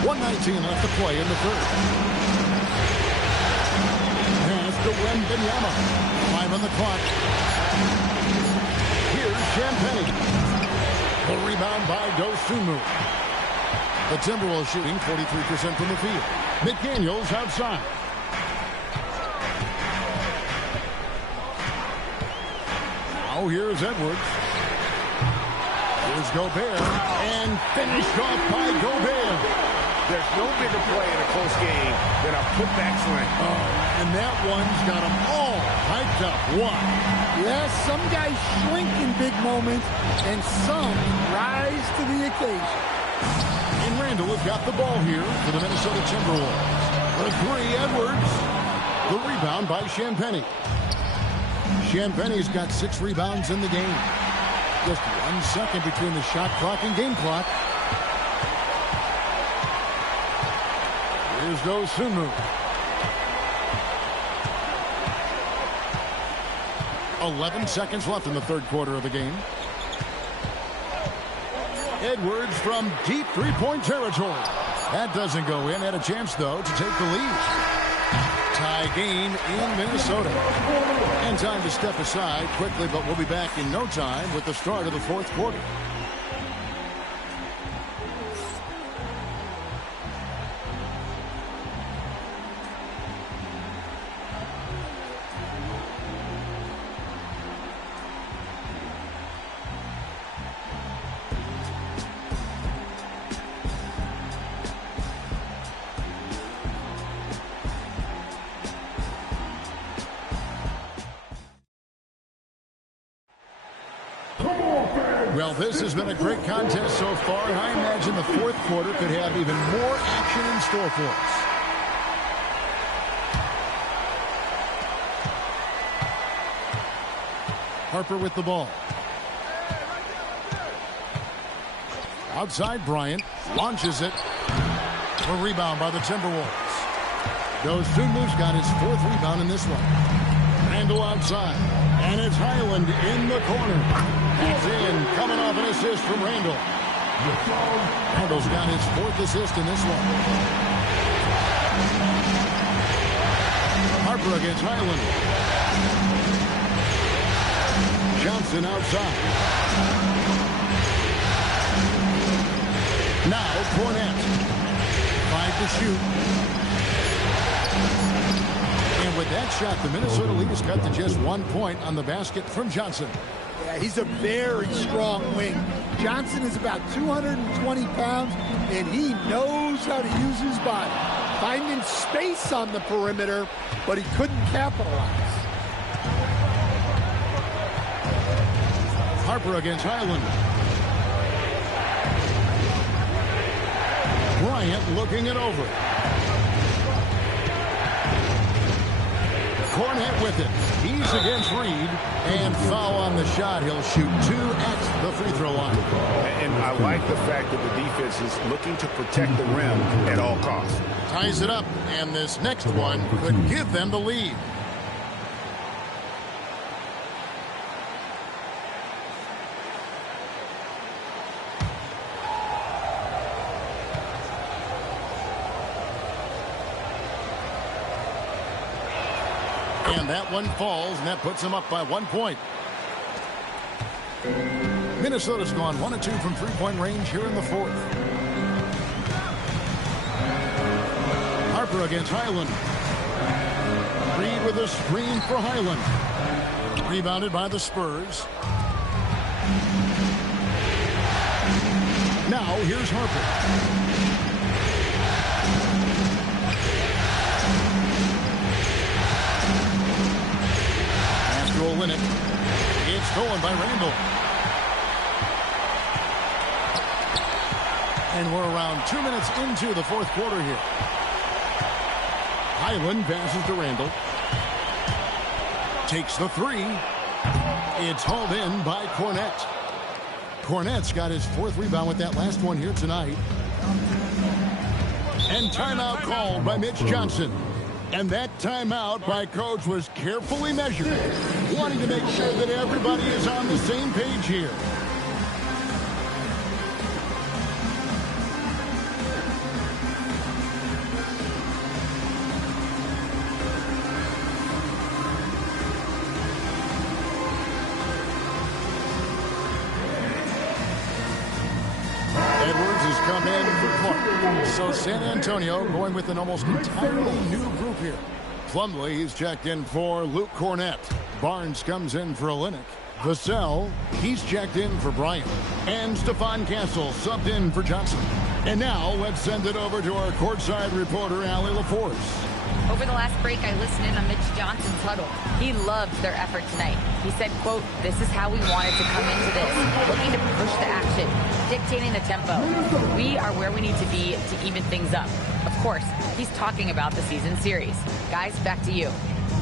1:19 left to play in the third. Pass to Wembanyama. 5 on the clock. Here's Champagnie. The rebound by Dosunmu. The Timberwolves shooting 43% from the field. McDaniels outside. Now here's Edwards. Here's Gobert. And finished off by Gobert. There's no bigger play in a close game than a putback slam. Oh, and that one's got them all hyped up. Why? Yes, some guys shrink in big moments, and some rise to the occasion. And Randall has got the ball here for the Minnesota Timberwolves. The three, Edwards. The rebound by Champagnie. Champagnie's got 6 rebounds in the game. Just 1 second between the shot clock and game clock. Here's Dosunmu. 11 seconds left in the third quarter of the game. Edwards from deep three-point territory. That doesn't go in. Had a chance, though, to take the lead. Tie game in Minnesota. And time to step aside quickly, but we'll be back in no time with the start of the fourth quarter. Well, this has been a great contest so far, and I imagine the fourth quarter could have even more action in store for us. Harper with the ball. Outside, Bryant launches it. A rebound by the Timberwolves. Dosunmu's got his 4th rebound in this one. Randall outside. And it's Highland in the corner. He's in, coming off an assist from Randall. Randall's got his 4th assist in this one. Harper against Highland. Johnson outside. Now Cornette. 5 to shoot. And with that shot, the Minnesota lead is cut to just 1 point on the basket from Johnson. Yeah, he's a very strong wing. Johnson is about 220 pounds, and he knows how to use his body. Finding space on the perimeter, but he couldn't capitalize. Harper against Highland. Bryant looking it over. Cornette with it. He's against Reed. And foul on the shot. He'll shoot 2 at the free throw line. And I like the fact that the defense is looking to protect the rim at all costs. Ties it up, and this next one could give them the lead. And that one falls, and that puts them up by 1 point. Minnesota's gone 1 of 2 from three-point range here in the fourth. Harper against Highland. Reed with a screen for Highland. Rebounded by the Spurs. Now here's Harper. Will win it. It's stolen by Randall. And we're around 2 minutes into the fourth quarter here. Highland passes to Randall. Takes the three. It's hauled in by Cornette. Cornette's got his fourth rebound with that last one here tonight. And timeout called by Mitch Johnson. And that timeout by Coach was carefully measured, wanting to make sure that everybody is on the same page here. Come in for Clark. So San Antonio going with an almost entirely new group here. Plumlee, he's checked in for Luke Cornette. Barnes comes in for Olynyk. Vassell, he's checked in for Bryant. And Stephon Castle subbed in for Johnson. And now let's send it over to our courtside reporter, Allie LaForce. Over the last break, I listened in on Mitch Johnson's huddle. He loved their effort tonight. He said, quote, "This is how we wanted to come into this, looking to push the action, dictating the tempo. We are where we need to be to even things up." Of course, he's talking about the season series. Guys, back to you.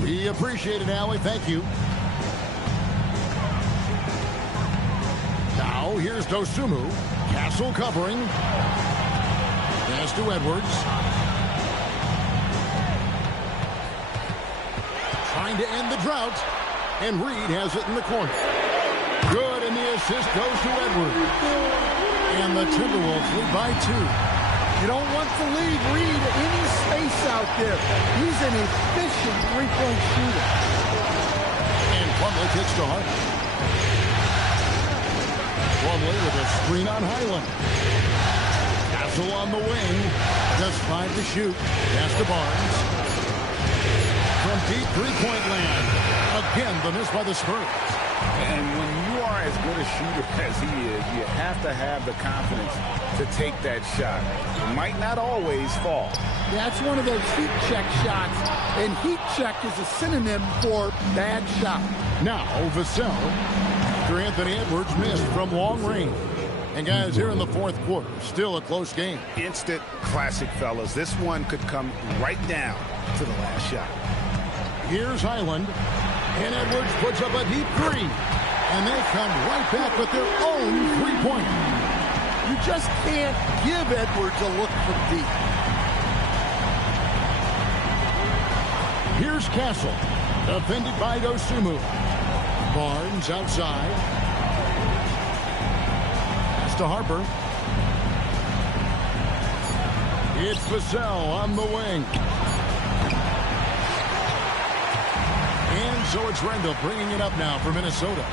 We appreciate it, Allie. Thank you. Now, here's Dosunmu. Castle covering. Pass to Edwards. Trying to end the drought. And Reed has it in the corner. Good, and the assist goes to Edwards. And the Timberwolves lead by 2. You don't want to leave Reed any space out there. He's an efficient three-point shooter. And Plumlee kicks to Hart. Plumlee with a screen on Highland. Castle on the wing. Just 5 to shoot. Pass to Barnes. From deep three-point land. Again, the miss by the Spurs. And when you are as good a shooter as he is, you have to have the confidence to take that shot. It might not always fall. That's one of those heat check shots, and heat check is a synonym for bad shot. Now, Vassell, after Anthony Edwards missed from long range. And guys, here in the fourth quarter, still a close game. Instant classic, fellas. This one could come right down to the last shot. Here's Highland, and Edwards puts up a deep three. And they come right back with their own three-pointer. You just can't give Edwards a look from deep. Here's Castle, defended by Dosunmu. Barnes outside. Pass to Harper. It's Vassell on the wing. And so it's Randall bringing it up now for Minnesota.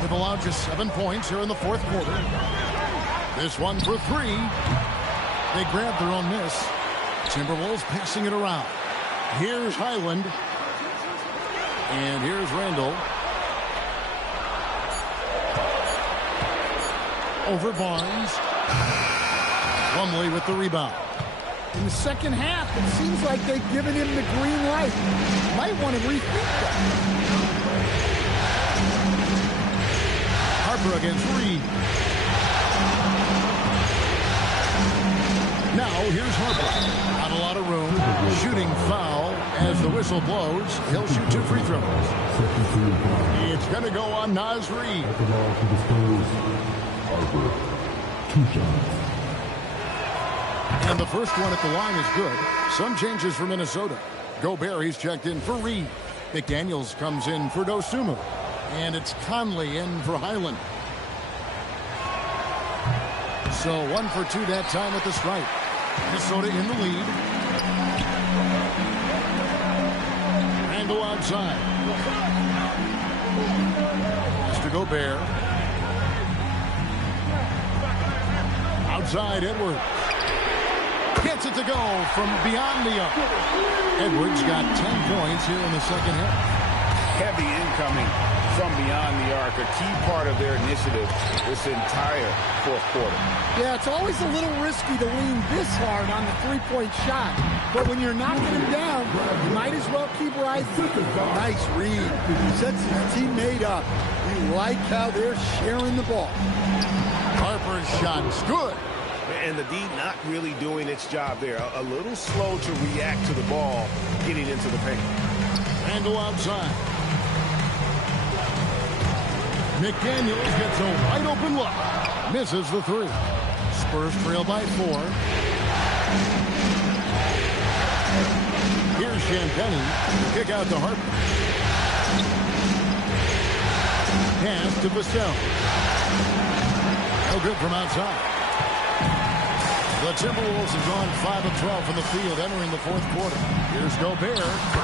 They've allowed just 7 points here in the fourth quarter. This one for 3. They grabbed their own miss. Timberwolves passing it around. Here's Highland. And here's Randall. Over Barnes. Plumlee with the rebound. In the second half, it seems like they've given him the green light. Might want to rethink that. Harper against Reed. Now here's Harper. Not a lot of room. Shooting foul as the whistle blows. He'll shoot 2 free throws. It's going to go on Naz Reed. Harper, 2 shots. And the first one at the line is good. Some changes for Minnesota. Gobert, he's checked in for Reed. McDaniels comes in for Dosunmu. And it's Conley in for Highland. So 1 for 2 that time with the strike. Minnesota in the lead. Randall outside. Mr. Gobert. Outside Edwards. Gets it to go from beyond the arc. Edwards got 10 points here in the second half. Heavy incoming from beyond the arc, a key part of their initiative this entire fourth quarter. Yeah, it's always a little risky to lean this hard on the three-point shot. But when you're knocking him down, you might as well keep rising. Nice read. Sets his teammate up. You like how they're sharing the ball. Harper's shot is good. And the D not really doing its job there. A little slow to react to the ball getting into the paint. Randall outside. McDaniels gets a wide open look. Misses the three. Spurs trail by 4. Here's Champagny. Kick out to Harper. Pass to Vassell. No good from outside. The Timberwolves have gone 5 of 12 from the field entering the fourth quarter. Here's Gobert.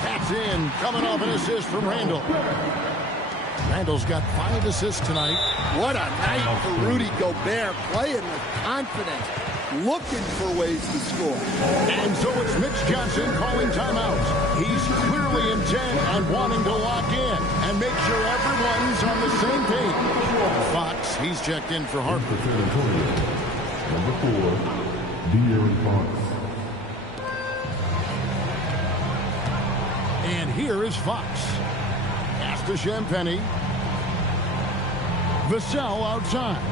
That's in. Coming off an assist from Randall. Randall's got 5 assists tonight. What a night for Rudy Gobert, playing with confidence, looking for ways to score. And so it's Mitch Johnson calling timeout. He's clearly intent on wanting to lock in and make sure everyone's on the same page. Fox, he's checked in for Harper. Number 4, De'Aaron Fox. And here is Fox. Pass to Champagny. Vassell outside.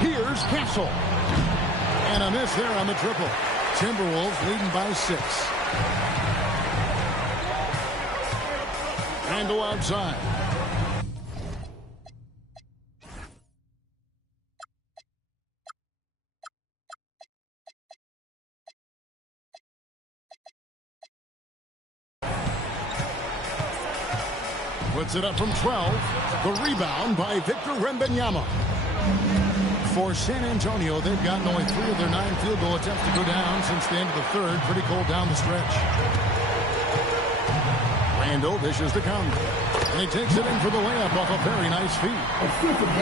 Here's Castle. And a miss there on the triple. Timberwolves leading by 6. Randall outside. Puts it up from 12. The rebound by Victor Wembanyama. For San Antonio, they've gotten only 3 of their 9 field goal attempts to go down since the end of the third. Pretty cold down the stretch. Randall dishes the counter. And he takes it in for the layup off a very nice feed.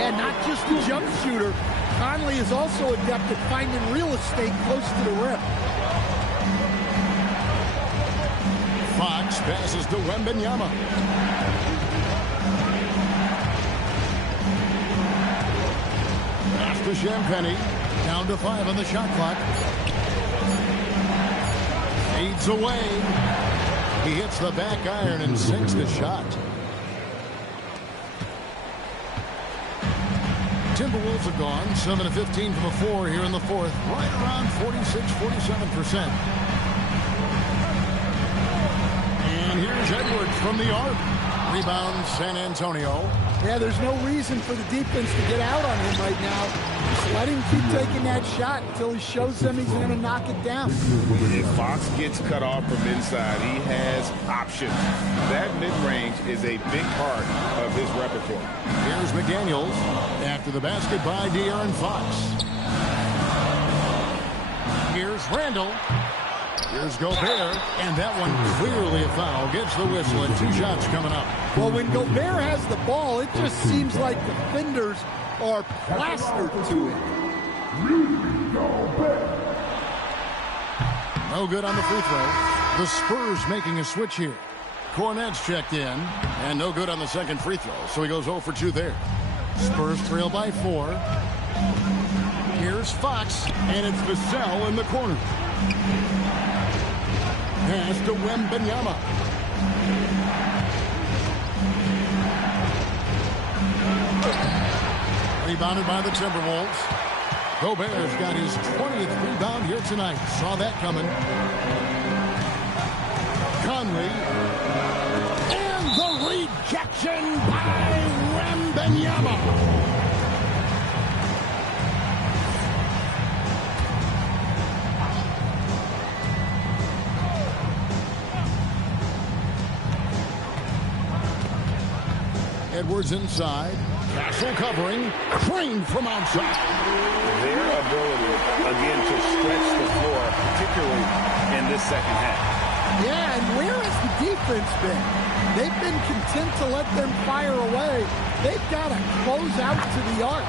And not just a jump shooter. Conley is also adept at finding real estate close to the rim. Fox passes to Wembanyama. Pass to Champagny. Down to 5 on the shot clock. Fades away. He hits the back iron and sinks the shot. Timberwolves have gone 7 of 15 from the floor here in the fourth. Right around 46-47%. And here's Edwards from the arc. Rebound San Antonio. Yeah, there's no reason for the defense to get out on him right now. Just let him keep taking that shot until he shows them he's going to knock it down. If Fox gets cut off from inside, he has options. That mid-range is a big part of his repertoire. Here's McDaniels after the basket by De'Aaron Fox. Here's Randall. Here's Gobert, and that one clearly a foul. Gets the whistle, and 2 shots coming up. Well, when Gobert has the ball, it just seems like defenders are plastered to it. No good on the free throw. The Spurs making a switch here. Cornette's checked in, and no good on the second free throw, so he goes 0 for 2 there. Spurs trail by 4. Here's Fox, and it's Vassell in the corner. Pass to Wembanyama. Rebounded by the Timberwolves. Gobert's got his 20th rebound here tonight. Saw that coming. Conley. And the rejection by Wembanyama. Edwards inside. Castle covering. Trained from outside. Their ability, again, to stretch the floor, particularly in this second half. Yeah, and where has the defense been? They've been content to let them fire away. They've got to close out to the arc.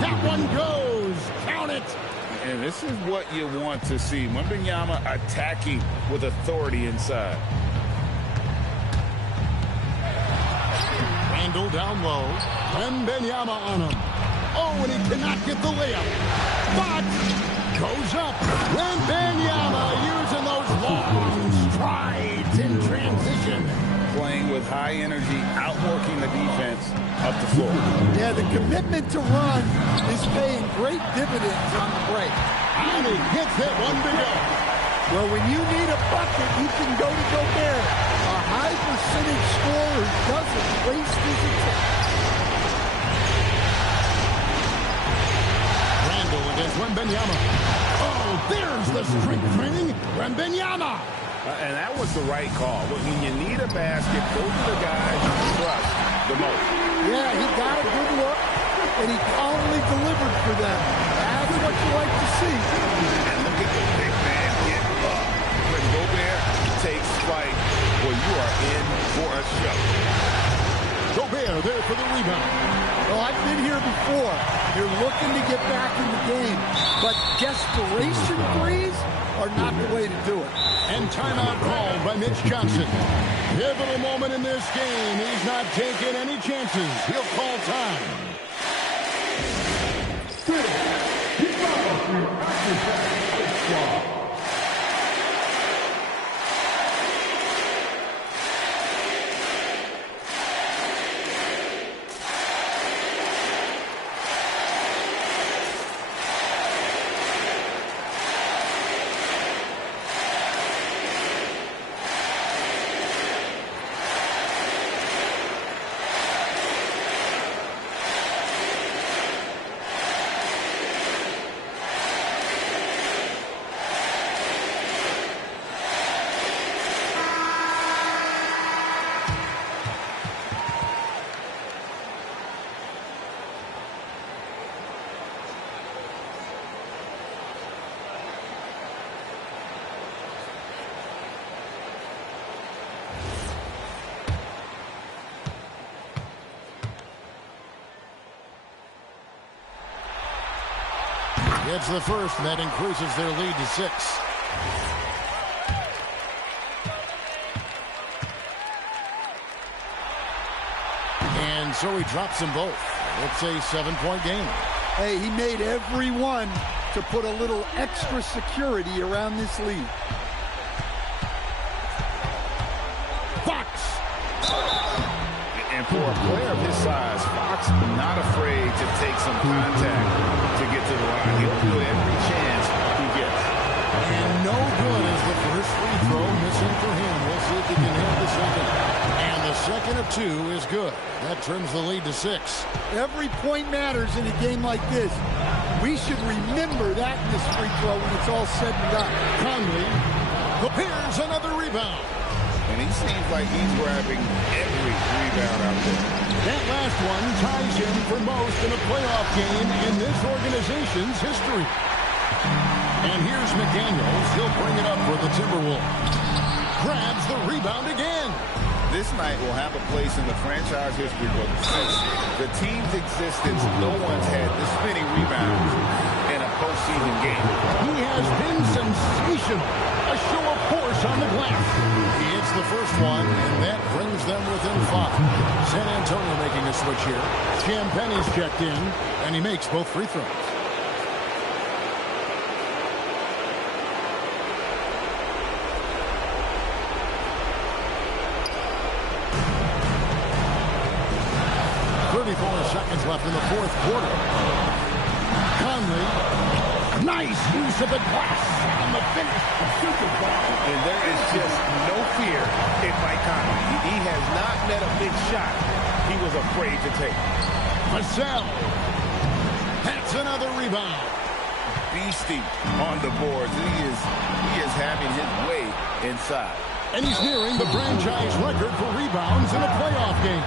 That one goes. Count it. And this is what you want to see. Wembanyama attacking with authority inside. Randall down low. Wembanyama on him. Oh, and he cannot get the layup. But goes up. Wembanyama using those long strides in transition. playing with high energy, outworking the defense up the floor. Yeah, the commitment to run is paying great dividends on the break. And he hits that one to go. Well, when you need a bucket, you can go to Gobert, a high percentage scorer who doesn't waste his attempt. Randall against Wembanyama. Oh, there's the strength training. Wembanyama. And that was the right call. When you need a basket, those are the guys you trust the most. Yeah, he got a good look, and he calmly delivered for them. That's what you like to see. And look at the big man get up. When Gobert takes flight, well, you are in for a show. Gobert there for the rebound. Well, I've been here before. You're looking to get back in the game, but desperation threes are not the way to do it. And timeout called by Mitch Johnson. Pivotal moment in this game. He's not taking any chances. He'll call time. It's the first, and that increases their lead to 6. And so he drops them both. It's a 7-point game. Hey, he made every one to put a little extra security around this lead. Fox! And for a player of his size, Fox not afraid to take some contact to get to the line. He'll do every chance he gets. And no good as the first free throw missing for him. We'll see if he can hit the second. And the second of 2 is good. That trims the lead to 6. Every point matters in a game like this. We should remember that in this free throw when it's all said and done. Conley, here's another rebound. And he seems like he's grabbing every rebound out there. That last one ties him for most in a playoff game in this organization's history. And here's McDaniels. He'll bring it up for the Timberwolves. Grabs the rebound again. This night will have a place in the franchise history book. Since the team's existence, no one's had this many rebounds in a postseason game. He has been sensational. A show of force on the glass. He hits the first one, and that brings them within 5. San Antonio making a switch here. Champagne's checked in, and he makes both free throws. Seconds left in the fourth quarter. Conley, nice use of the glass on the finish. And there is just no fear in Mike Conley. He has not met a big shot he was afraid to take. Vassell, that's another rebound. Beastie on the boards. He is having his way inside. And he's nearing the franchise record for rebounds in a playoff game.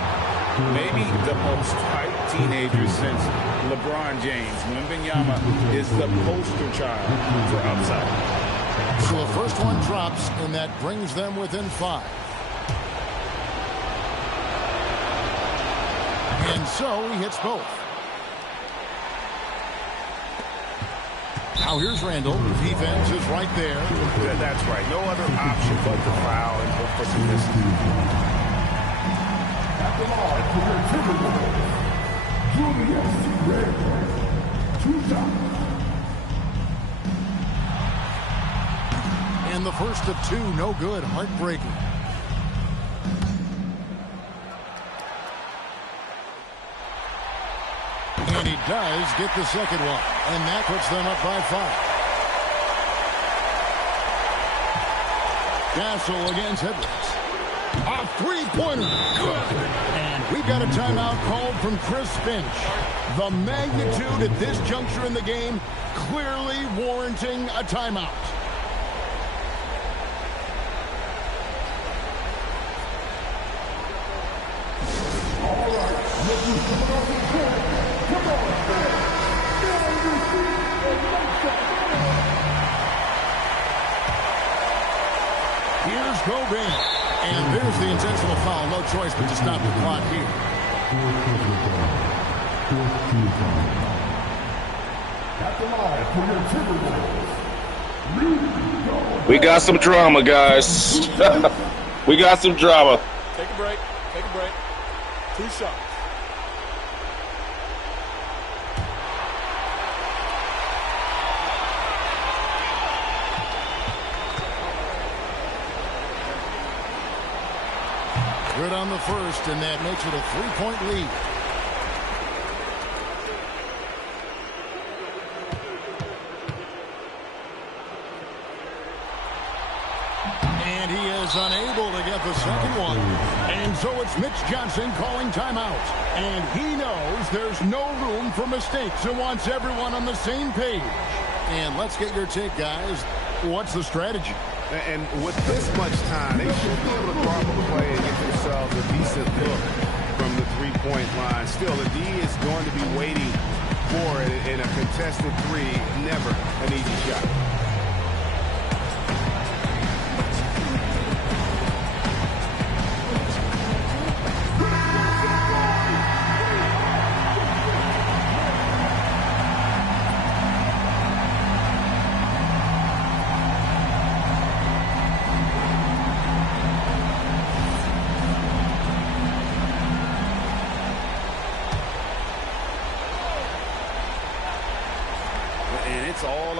Maybe the most hyped teenager since LeBron James. Wembanyama is the poster child for upside. So the first one drops, and that brings them within 5. And so he hits both. Now here's Randall. Defense is right there. That's right. No other option but to foul and hope for some distance. And the first of 2, no good. Heartbreaking. And he does get the second one. And that puts them up by 5. Castle against Edwards. A three-pointer. Good. And we've got a timeout called from Chris Finch. The magnitude at this juncture in the game clearly warranting a timeout. Here's Gobert. And there's the intentional foul. No choice but to stop the clock here. We got some drama, guys. We got some drama. Take a break. Take a break. 2 shots. Good on the first, and that makes it a 3-point lead. And he is unable to get the second one. And so it's Mitch Johnson calling timeout. And he knows there's no room for mistakes and wants everyone on the same page. And let's get your take, guys. What's the strategy? And with this much time, they should be able to drop a play and get themselves a decent look from the three-point line. Still, the D is going to be waiting for it in a contested three. Never an easy shot.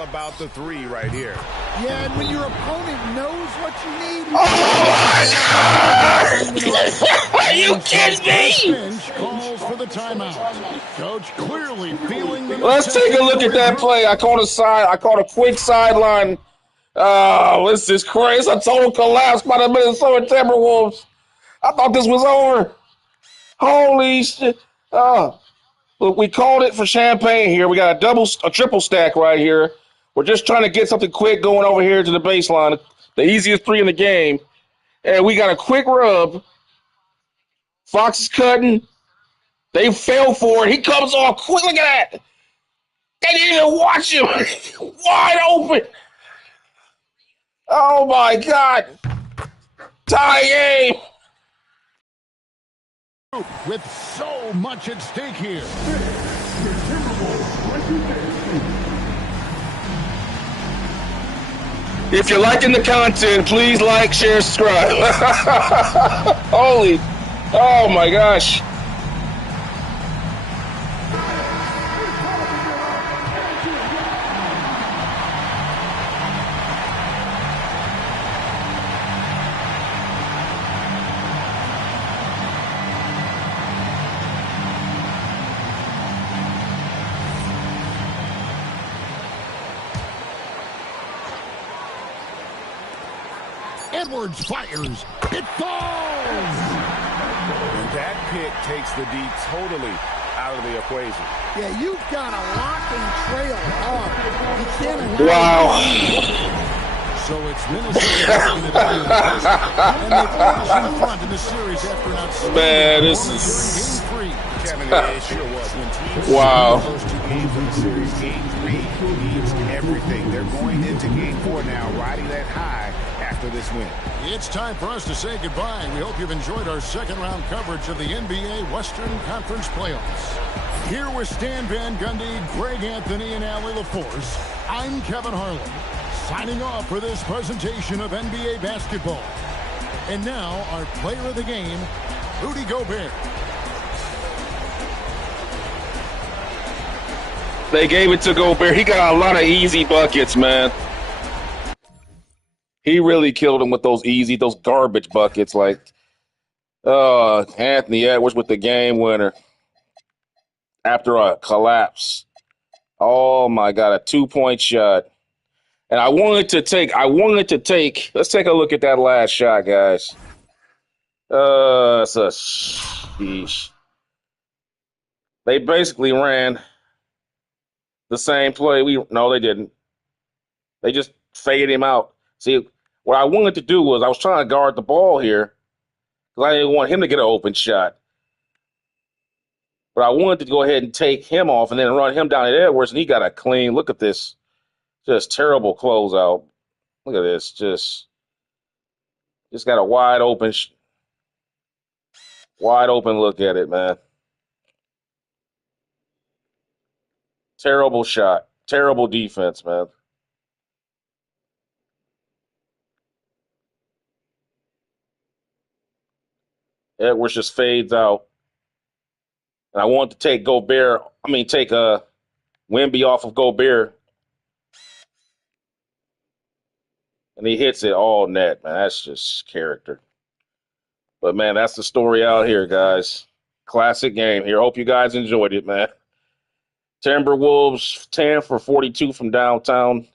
About the three right here. Yeah, and when your opponent knows what you need. Are you kidding me? Finch calls for the timeout. Coach clearly feeling the. Let's take a look at that play. I caught a quick sideline. Oh, this is crazy. It's a total collapse by the Minnesota Timberwolves. I thought this was over. Holy shit. Oh. Look, we called it for champagne here. We got a triple stack right here. We're just trying to get something quick going over here to the baseline, the easiest three in the game. And we got a quick rub. Fox is cutting. They fell for it. He comes off quick. Look at that. They didn't even watch him. Wide open. Oh, my God. Tie game. With so much at stake here. If you're liking the content, please like, share, subscribe. Holy, oh my gosh. Edwards fires. It falls! And that pick takes the D totally out of the equation. Yeah, you've got to lock and trail hard. You can't allow. Wow. So it's Minnesota and they've always in front in the series after an outstanding Man, this is... Game 3. Kevin, it sure was. When teams wow. those two games in the series, Game 3 needs everything. They're going into Game 4 now, riding that high after this win. It's time for us to say goodbye. We hope you've enjoyed our second-round coverage of the NBA Western Conference Playoffs. Here with Stan Van Gundy, Greg Anthony, and Allie LaForce, I'm Kevin Harlan, signing off for this presentation of NBA basketball. And now, our player of the game, Rudy Gobert. They gave it to Gobert. He got a lot of easy buckets, man. He really killed him with those garbage buckets like Anthony Edwards with the game winner. after a collapse. Oh my God, a 2-point shot. And I wanted to take, let's take a look at that last shot, guys. It's a sheesh. They basically ran the same play. No, they didn't. They just faded him out. See, what I wanted to do was I was trying to guard the ball here because I didn't want him to get an open shot. But I wanted to go ahead and take him off and then run him down at Edwards, and he got a clean. Look at this. Just terrible closeout. Look at this. Just got a wide open look at it, man. Terrible shot. Terrible defense, man. Edwards just fades out. And I wanted to take Wemby off of Gobert. And he hits it all net, man. That's just character. But, man, that's the story out here, guys. Classic game here. Hope you guys enjoyed it, man. Timberwolves 10 for 42 from downtown.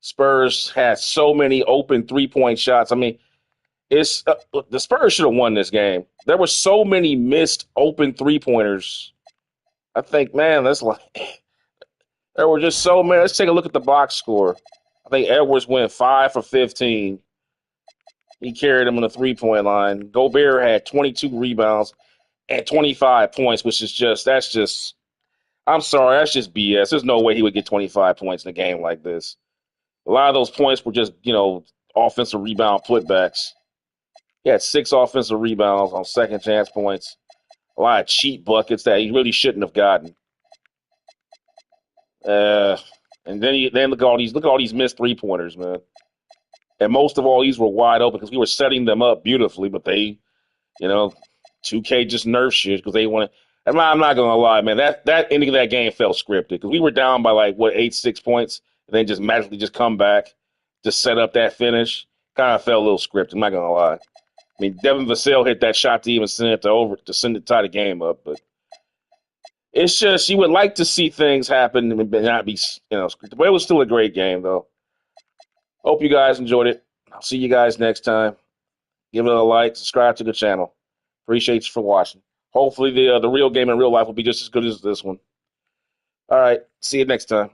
Spurs had so many open three-point shots. I mean, the Spurs should have won this game. There were so many missed open three-pointers. I think, man, there were just so many. Let's take a look at the box score. I think Edwards went 5 for 15. He carried him on the three-point line. Gobert had 22 rebounds and 25 points, which is I'm sorry, that's just BS. There's no way he would get 25 points in a game like this. A lot of those points were just, offensive rebound putbacks. He had 6 offensive rebounds on second chance points. A lot of cheap buckets that he really shouldn't have gotten. And then look at all these missed three-pointers, man. And most of all, these were wide open because we were setting them up beautifully, but they, 2K just nerfed shit because they want to. I'm not gonna lie, man. That ending of that game felt scripted because we were down by 8-6 points, and then just magically just come back to set up that finish. Kind of felt a little scripted. I'm not gonna lie. I mean, Devin Vassell hit that shot to even send it to tie the game up, but it's just you would like to see things happen and not be scripted. But it was still a great game, though. Hope you guys enjoyed it. I'll see you guys next time. Give it a like, subscribe to the channel. Appreciate you for watching. Hopefully the real game in real life will be just as good as this one. All right. See you next time.